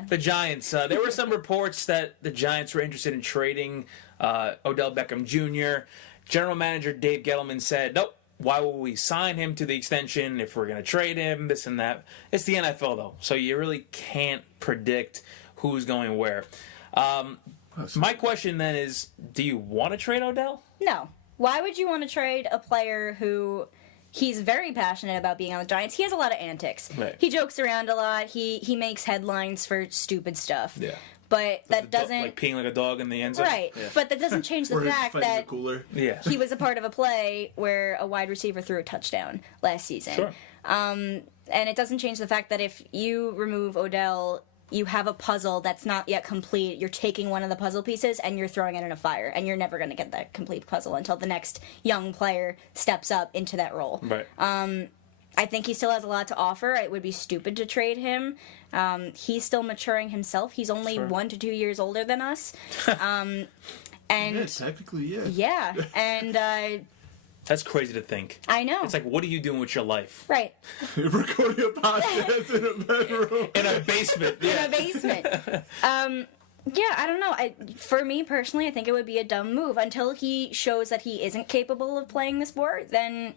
The Giants. There were some reports that the Giants were interested in trading Odell Beckham Jr. General Manager Dave Gettleman said, nope. Why will we sign him to the extension if we're going to trade him, this and that? It's the NFL, though, so you really can't predict who's going where. My question then is, do you want to trade Odell? No. Why would you want to trade a player who he's very passionate about being on the Giants? He has a lot of antics. Right. He jokes around a lot. He makes headlines for stupid stuff. Yeah. But that doesn't... Like peeing like a dog in the end zone? Right. Yeah. But that doesn't change the fact that he was a part of a play where a wide receiver threw a touchdown last season. Sure. And it doesn't change the fact that if you remove Odell, you have a puzzle that's not yet complete. You're taking one of the puzzle pieces and you're throwing it in a fire. And you're never going to get that complete puzzle until the next young player steps up into that role. Right. I think he still has a lot to offer. It would be stupid to trade him. He's still maturing himself. He's only 1 to 2 years older than us. And yeah, technically, yeah. Yeah, and that's crazy to think. I know. It's like, what are you doing with your life? Right. Recording a podcast in a bedroom. In a basement. Yeah. In a basement. Yeah, I don't know. For me personally, I think it would be a dumb move. Until he shows that he isn't capable of playing the sport, then...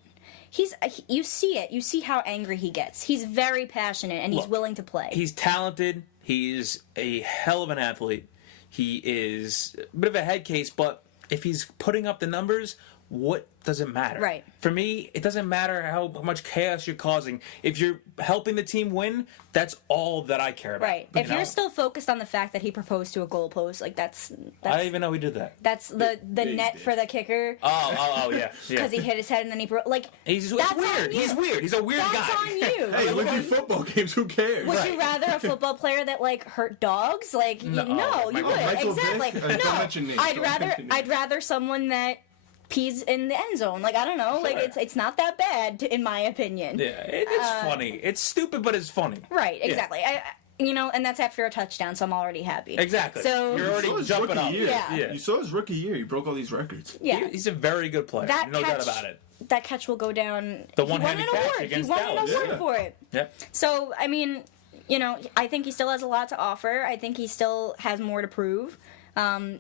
you see it. You see how angry he gets. He's very passionate, and he's willing to play. He's talented. He's a hell of an athlete. He is a bit of a head case, but if he's putting up the numbers, what does it matter? Right. For me, it doesn't matter how much chaos you're causing. If you're helping the team win, that's all that I care about. Right. If you're still focused on the fact that he proposed to a goalpost, like that's I didn't even know he did that. That's the net for the kicker. Oh, yeah. Because he hit his head and then he broke. Like it's that's weird. on you. He's weird. He's a weird that's guy. On you. Hey, look at football games. Who cares? Would you rather a football player that like hurt dogs? Like no, you would exactly. No, I'd rather someone that pees in the end zone. Like I don't know. Like it's not that bad in my opinion. Yeah, it's funny. It's stupid, but it's funny. Right. Exactly. Yeah. And that's after a touchdown, so I'm already happy. Exactly. So you're already jumping up. Yeah. You saw his rookie year. He broke all these records. Yeah. He's a very good player. No doubt about it. That catch will go down. The one-handed catch against Dallas. He won an award for it. Yeah. So I mean, I think he still has a lot to offer. I think he still has more to prove.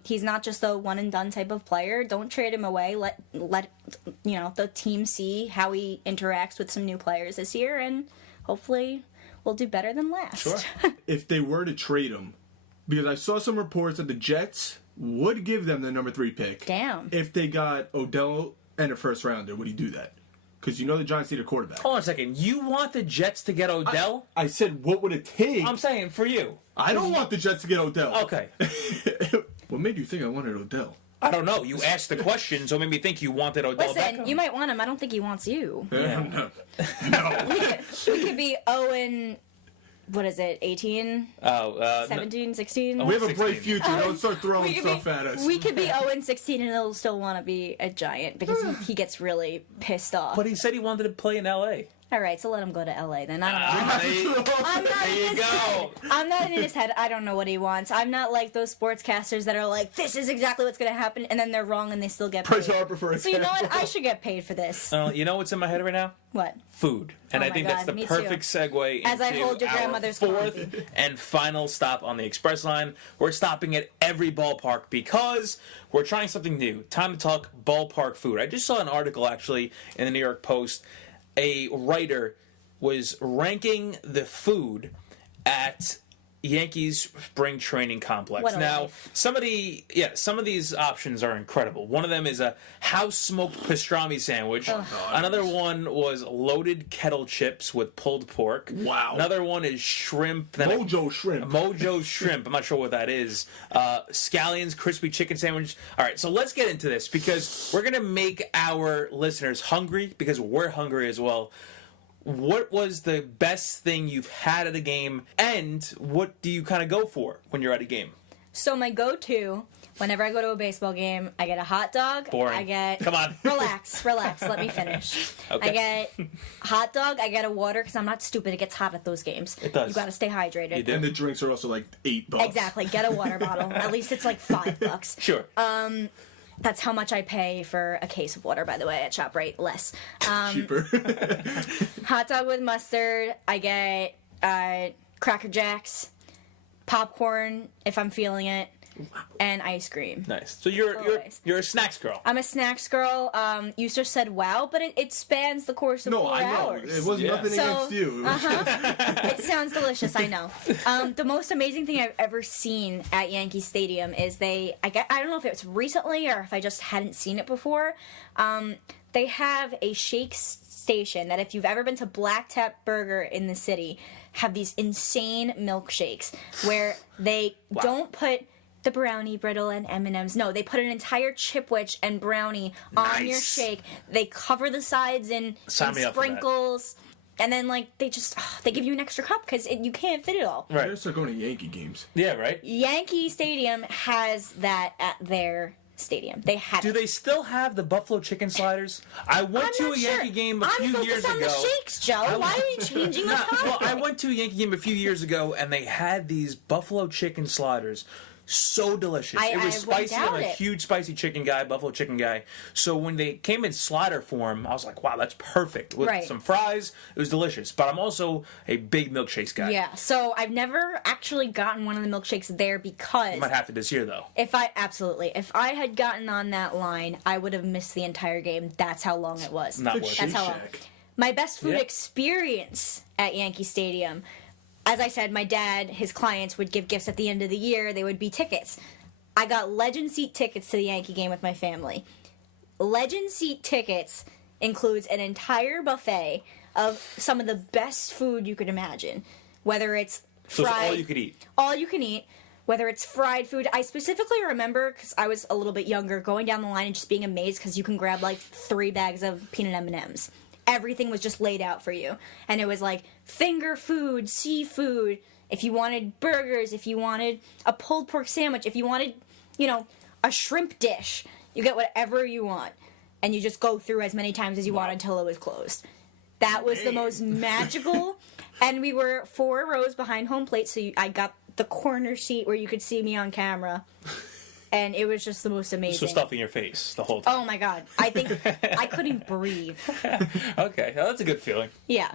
He's not just a one and done type of player. Don't trade him away. Let the team see how he interacts with some new players this year, and hopefully we'll do better than last. Sure. If they were to trade him, because I saw some reports that the Jets would give them the number 3 pick. Damn. If they got Odell and a first rounder, would he do that? Because the Giants need a quarterback. Hold on a second. You want the Jets to get Odell? I said, what would it take? I'm saying for you. I don't want the Jets to get Odell. Okay. What made you think I wanted Odell? I don't know. You asked the question, so it made me think you wanted Odell Listen, Beckham. You might want him. I don't think he wants you. No. We could be 0 what is it, 18? 17, 16? We have a 16. bright future. Don't start throwing stuff at us. We could be 0-16 and he'll still want to be a Giant because he gets really pissed off. But he said he wanted to play in L.A. All right, so let him go to LA then. I don't know. There you go. I'm not in his head. I don't know what he wants. I'm not like those sportscasters that are like, this is exactly what's going to happen, and then they're wrong and they still get paid. Bryce Harper, for So you know what? I should get paid for this. You know what's in my head right now? What? Food. And Oh I think that's God, the me perfect too. segue As I into hold your our grandmother's fourth coffee. and final stop on the Express line. We're stopping at every ballpark because we're trying something new. Time to talk ballpark food. I just saw an article actually in the New York Post. A writer was ranking the food at Yankees spring training complex. What a Now, life. some of these options are incredible. One of them is a house smoked pastrami sandwich. Another one was loaded kettle chips with pulled pork. Wow. Another one is shrimp. Mojo shrimp. Mojo shrimp. I'm not sure what that is. Scallions crispy chicken sandwich. All right, so let's get into this because we're going to make our listeners hungry because we're hungry as well. What was the best thing you've had at a game, and what do you kind of go for when you're at a game? So my go-to, whenever I go to a baseball game, I get a hot dog. Boring. I get... Come on. Relax. Let me finish. Okay. I get hot dog. I get a water because I'm not stupid. It gets hot at those games. It does. You got to stay hydrated. You do. And the drinks are also like $8. Exactly. Get a water bottle. At least it's like $5. Sure. That's how much I pay for a case of water, by the way, at ShopRite. Less. Cheaper. Hot dog with mustard. I get Cracker Jacks, popcorn if I'm feeling it, and ice cream. Nice. So you're a snacks girl. I'm a snacks girl. You just said wow, but it spans the course of No, 4 I know. hours. It was nothing against you. It sounds delicious, I know. The most amazing thing I've ever seen at Yankee Stadium is I don't know if it was recently or if I just hadn't seen it before. They have a shake station that if you've ever been to Black Tap Burger in the city, have these insane milkshakes where they don't put the brownie brittle and M&Ms. No, they put an entire Chipwich and brownie on your shake. They cover the sides in sprinkles. And then, they give you an extra cup because you can't fit it all. Right. They start going to Yankee games. Yeah, right? Yankee Stadium has that at their stadium. They have Do they still have the buffalo chicken sliders? I went to a Yankee game a few years ago. I'm focused on the shakes, Joe. Why are you changing the topic? Well, I went to a Yankee game a few years ago, and they had these buffalo chicken sliders. So delicious. It was spicy. I'm a huge spicy chicken guy, buffalo chicken guy. So when they came in slider form, I was like, wow, that's perfect. With some fries, it was delicious. But I'm also a big milkshakes guy. Yeah, so I've never actually gotten one of the milkshakes there because... You might have to this year, though. If I had gotten on that line, I would have missed the entire game. That's how long it was. Not worth it. That's how long. My best food experience at Yankee Stadium... As I said, my dad, his clients would give gifts at the end of the year. They would be tickets. I got legend seat tickets to the Yankee game with my family. Legend seat tickets includes an entire buffet of some of the best food you could imagine. Whether it's fried... So it's all you could eat? All you can eat. Whether it's fried food. I specifically remember, because I was a little bit younger, going down the line and just being amazed because you can grab 3 bags of peanut M&Ms. Everything was just laid out for you. And it was finger food, seafood, if you wanted burgers, if you wanted a pulled pork sandwich, if you wanted, a shrimp dish, you get whatever you want. And you just go through as many times as you want until it was closed. That was the most magical. And we were 4 rows behind home plate, so I got the corner seat where you could see me on camera. And it was just the most amazing. So stuff in your face the whole time. Oh my god. I think I couldn't breathe. Okay, well, that's a good feeling. Yeah.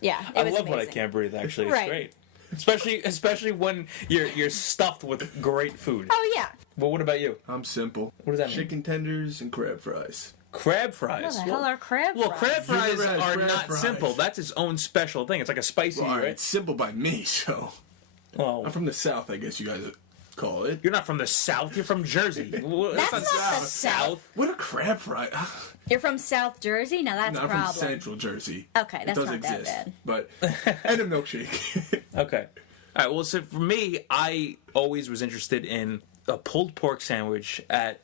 Yeah. I love when I can't breathe, actually. It's great. Especially when you're stuffed with great food. Oh yeah. Well, what about you? I'm simple. What does that mean? Chicken tenders and crab fries. Crab fries. What the hell are crab fries? Well, crab fries are not fries. simple. That's its own special thing. It's like a spicy, right? It's simple by me, so. Well, I'm from the South, I guess you guys call it. You're not from the South. You're from Jersey. That's not the South. What a crab fry. You're from South Jersey? Now that's a problem. I'm from Central Jersey. Okay, that's it does not exist, that bad. But, and a milkshake. Okay. All right, well, so for me, I always was interested in a pulled pork sandwich at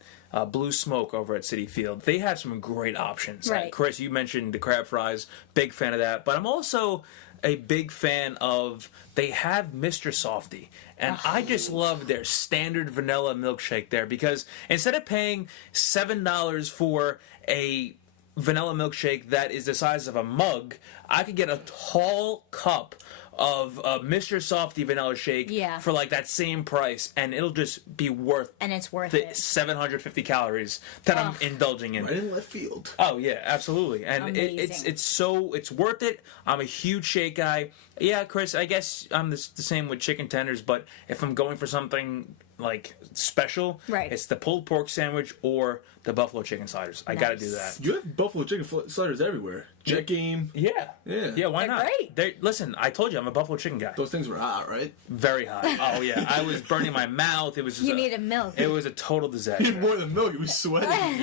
Blue Smoke over at Citi Field. They have some great options. Right. Chris, you mentioned the crab fries. Big fan of that. But I'm also a big fan of, they have Mr. Softy. And I just love their standard vanilla milkshake there, because instead of paying $7 for a vanilla milkshake that is the size of a mug, I could get a tall cup of Mr. Softy vanilla shake for that same price, and it'll just be worth and it's worth the it. 750 calories that I'm indulging in. Right in left field. Oh yeah, absolutely, and it's worth it. I'm a huge shake guy. Yeah, Chris, I guess I'm the same with chicken tenders, but if I'm going for something special, it's the pulled pork sandwich or the buffalo chicken sliders. I gotta do that. You have buffalo chicken sliders everywhere. Jet game. Yeah. Why not? Great. Listen, I told you I'm a buffalo chicken guy. Those things were hot, right? Very hot. Oh yeah, I was burning my mouth. It was just you needed milk. It was a total disaster. You more than milk. You was sweating.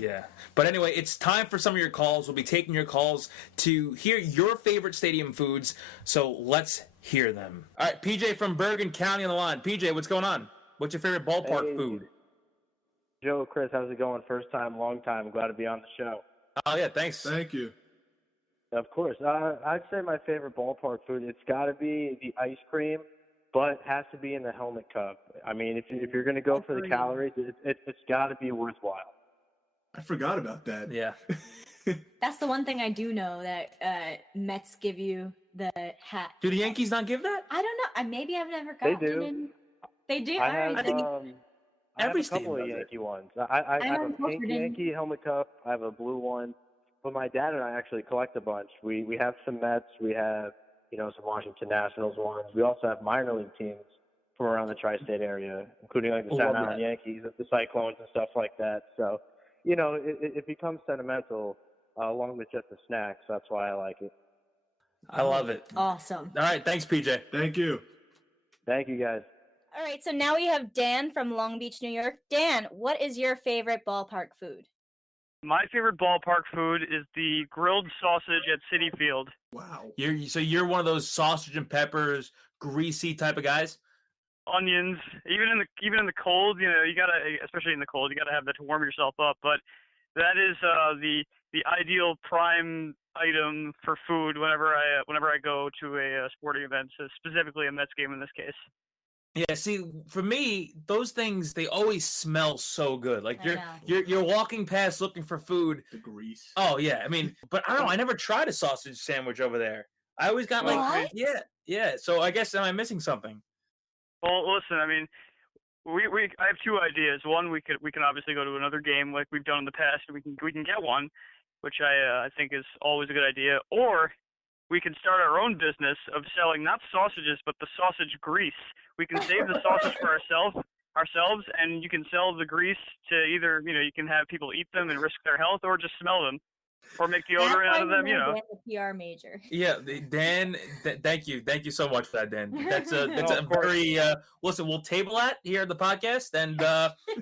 Yeah. But anyway, it's time for some of your calls. We'll be taking your calls to hear your favorite stadium foods. So let's hear them. All right, PJ from Bergen County on the line. PJ, what's going on? What's your favorite ballpark food? Joe, Chris, how's it going? First time, long time. Glad to be on the show. Oh, yeah, thanks. Thank you. Of course. I'd say my favorite ballpark food, it's got to be the ice cream, but has to be in the helmet cup. I mean, if you're going to go for the calories, it's got to be worthwhile. I forgot about that. Yeah. That's the one thing I do know, that Mets give you the hat. Do the Yankees not give that? I don't know. Maybe I've never gotten They do. They do? I think I have Every a couple stadium of does it. Yankee ones. I have a pink Yankee helmet cup. I have a blue one. But my dad and I actually collect a bunch. We have some Mets. We have, some Washington Nationals ones. We also have minor league teams from around the tri-state area, including like the Love Staten that. Island Yankees, the Cyclones, and stuff like that. So, it becomes sentimental along with just the snacks. That's why I like it. I love it. Awesome. All right, thanks, PJ. Thank you. Thank you, guys. All right, so now we have Dan from Long Beach, New York. Dan, what is your favorite ballpark food? My favorite ballpark food is the grilled sausage at Citi Field. Wow. You're one of those sausage and peppers, greasy type of guys. Onions, even in the cold, you gotta, especially in the cold, you gotta have that to warm yourself up. But that is the ideal prime item for food whenever I go to a sporting event, so specifically a Mets game in this case. Yeah, see, for me, those things they always smell so good. Like I you're walking past looking for food. The grease. Oh yeah, I mean, but I don't know. I never tried a sausage sandwich over there. I always got like What? yeah. So I guess am I missing something? Well, listen, I mean, I have two ideas. One, we can obviously go to another game like we've done in the past, and we can get one, which I think is always a good idea. Or we can start our own business of selling not sausages but the sausage grease. We can save the sausage for ourselves, and you can sell the grease to either you can have people eat them and risk their health, or just smell them, or make deodorant out of them. Dan's a PR major. Yeah, Dan. Thank you so much for that, Dan. That's a of course. very listen. We'll table that here at the podcast, and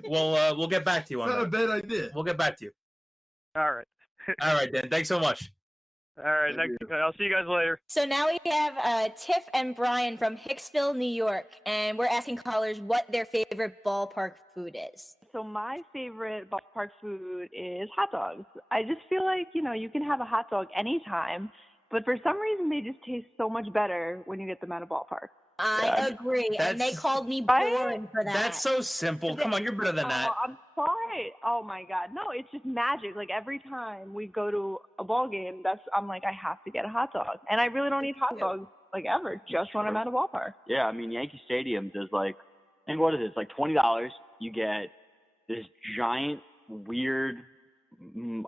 we'll get back to you on It's not a that. bad idea. We'll get back to you. All right. All right, Dan. Thanks so much. All right. I'll see you guys later. So now we have Tiff and Brian from Hicksville, New York, and we're asking callers what their favorite ballpark food is. So my favorite ballpark food is hot dogs. I just feel like, you can have a hot dog anytime, but for some reason they just taste so much better when you get them at a ballpark. I agree, and they That's- called me Right? boring for that. That's so simple. Come on, you're better than that. Oh, I'm sorry. Oh my God. No, it's just magic. Like every time we go to a ball game, I'm like, I have to get a hot dog. And I really don't eat hot dogs like ever, just when I'm at a ballpark. Yeah, I mean, Yankee Stadium does like, I think what is it? It's like $20. You get this giant, weird,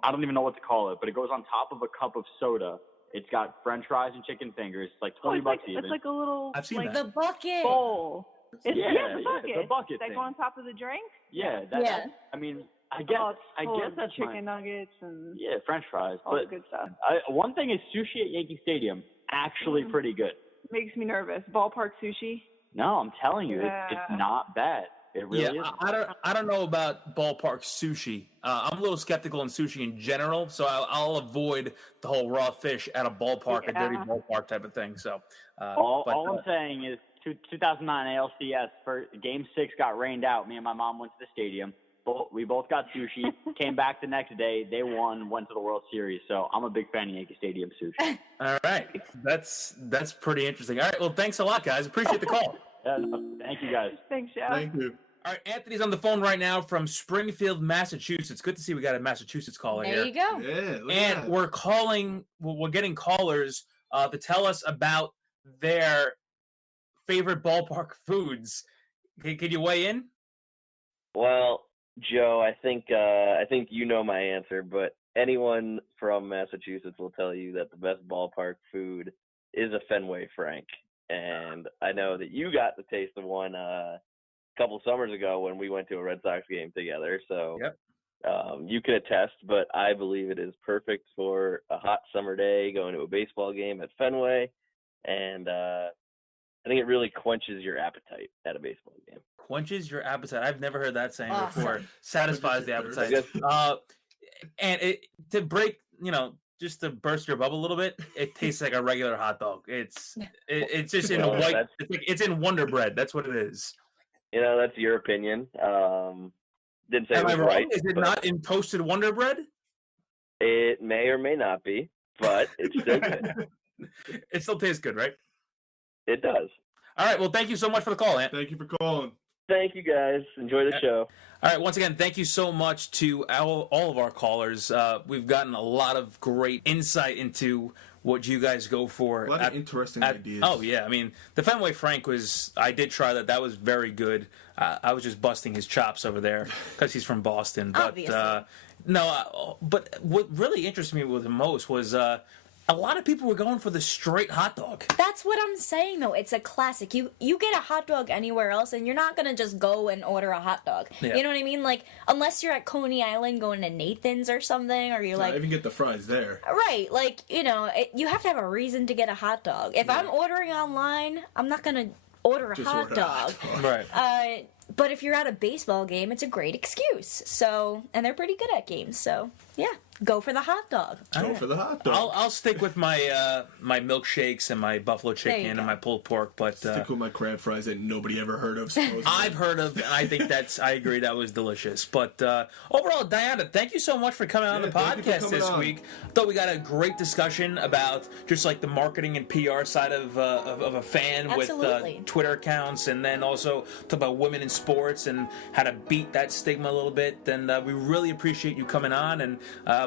I don't even know what to call it, but it goes on top of a cup of soda. It's got French fries and chicken fingers. It's like $20 even. It's like a little I've seen like that. the bucket. bowl. It's, Yeah, the yeah, bucket. the bucket That thing. go on top of the drink. Yeah, Yeah. I mean, I guess that's chicken my, nuggets and yeah, French fries. all the But good stuff. one thing is sushi at Yankee Stadium, actually pretty good. Makes me nervous. Ballpark sushi. No, I'm telling you, Yeah. it's not bad. It really Yeah, is. I don't know about ballpark sushi. I'm a little skeptical in sushi in general, so I'll avoid the whole raw fish at a ballpark, a dirty Yeah. ballpark type of thing. So, All I'm saying is 2009 ALCS, Game 6 got rained out. Me and my mom went to the stadium. We both got sushi, came back the next day. They won, went to the World Series. So I'm a big fan of Yankee Stadium sushi. all right, that's pretty interesting. All right, well, thanks a lot, guys. Appreciate the call. Yeah, thank you, guys. Thanks, Jeff. Thank you. All right, Anthony's on the phone right now from Springfield, Massachusetts. Good to see we got a Massachusetts caller There here. you go. Yeah, look at And that. we're getting callers to tell us about their favorite ballpark foods. Can you weigh in? Well, Joe, I think you know my answer, but anyone from Massachusetts will tell you that the best ballpark food is a Fenway Frank. And I know that you got to taste the one a couple summers ago when we went to a Red Sox game together. So Yep. you can attest, but I believe it is perfect for a hot summer day going to a baseball game at Fenway. And I think it really quenches your appetite at a baseball game. Quenches your appetite. I've never heard that saying Awesome. before. Satisfies the Quenches appetite. your And to break, just to burst your bubble a little bit, it tastes like a regular hot dog. It's just in Well, white. that's- It's in Wonder Bread. That's what it is. That's your opinion. Didn't say Am it I was wrong? right. Is it but not in toasted Wonder Bread? It may or may not be, but it's still good. It still tastes good, right? It does. All right. Well, thank you so much for the call, Ant. Thank you for calling. Thank you, guys. Enjoy the show. All right, once again, thank you so much to all of our callers. We've gotten a lot of great insight into what you guys go for. A lot of interesting ideas. Oh, yeah. I mean, the Fenway Frank I did try that. That was very good. I was just busting his chops over there because he's from Boston. But, Obviously. But what really interested me with him most was a lot of people were going for the straight hot dog. That's what I'm saying, though. It's a classic. You get a hot dog anywhere else, and you're not going to just go and order a hot dog. Yeah. You know what I mean? Like, unless you're at Coney Island going to Nathan's or something, or you're I even get the fries there. Right, like, you have to have a reason to get a hot dog. If I'm ordering online, I'm not going to order a hot dog. Right. But if you're at a baseball game, it's a great excuse. So, and they're pretty good at games. So, yeah, go for the hot dog. Go for the hot dog. I'll stick with my my milkshakes and my buffalo chicken and my pulled pork, but stick with my crab fries that nobody ever heard of. Supposedly. I've heard of, and I think I agree that was delicious. But overall, Diana, thank you so much for coming on the podcast this week. I thought we got a great discussion about just like the marketing and PR side of a fan. Absolutely. With Twitter accounts, and then also talk about women in sports and how to beat that stigma a little bit. And we really appreciate you coming on, and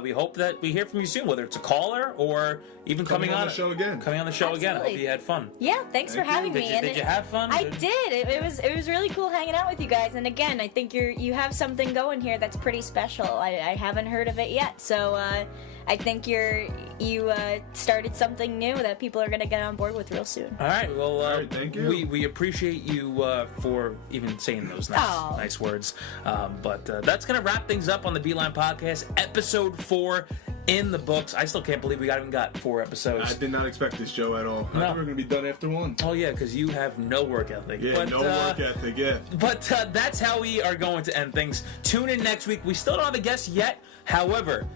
we hope that we hear from you soon, whether it's a caller or even coming on the show again. Coming on the show again. I hope you had fun. Yeah, thanks for having me. Did you have fun? I did. It was really cool hanging out with you guys. And again, I think you have something going here that's pretty special. I haven't heard of it yet, so I think you started something new that people are going to get on board with real soon. All right. Well, thank you. We appreciate you for even saying those nice words. But that's going to wrap things up on the Beeline Podcast, episode 4 in the books. I still can't believe we even got 4 episodes. I did not expect this, Joe, at all. I thought we were going to be done after 1. Oh, yeah, because you have no work ethic. Yeah, no work ethic, yeah. But that's how we are going to end things. Tune in next week. We still don't have a guest yet. However,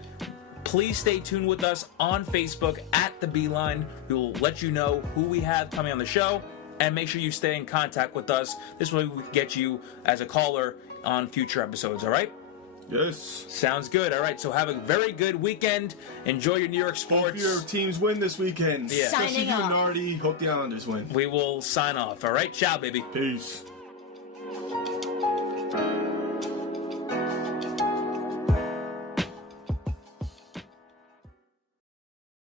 please stay tuned with us on Facebook at The Beeline. We will let you know who we have coming on the show, and make sure you stay in contact with us. This way we can get you as a caller on future episodes, all right? Yes. Sounds good. All right, so have a very good weekend. Enjoy your New York sports. Hope your teams win this weekend. Yeah. Especially Signing you, off. Nardi. Hope the Islanders win. We will sign off. All right, ciao, baby. Peace.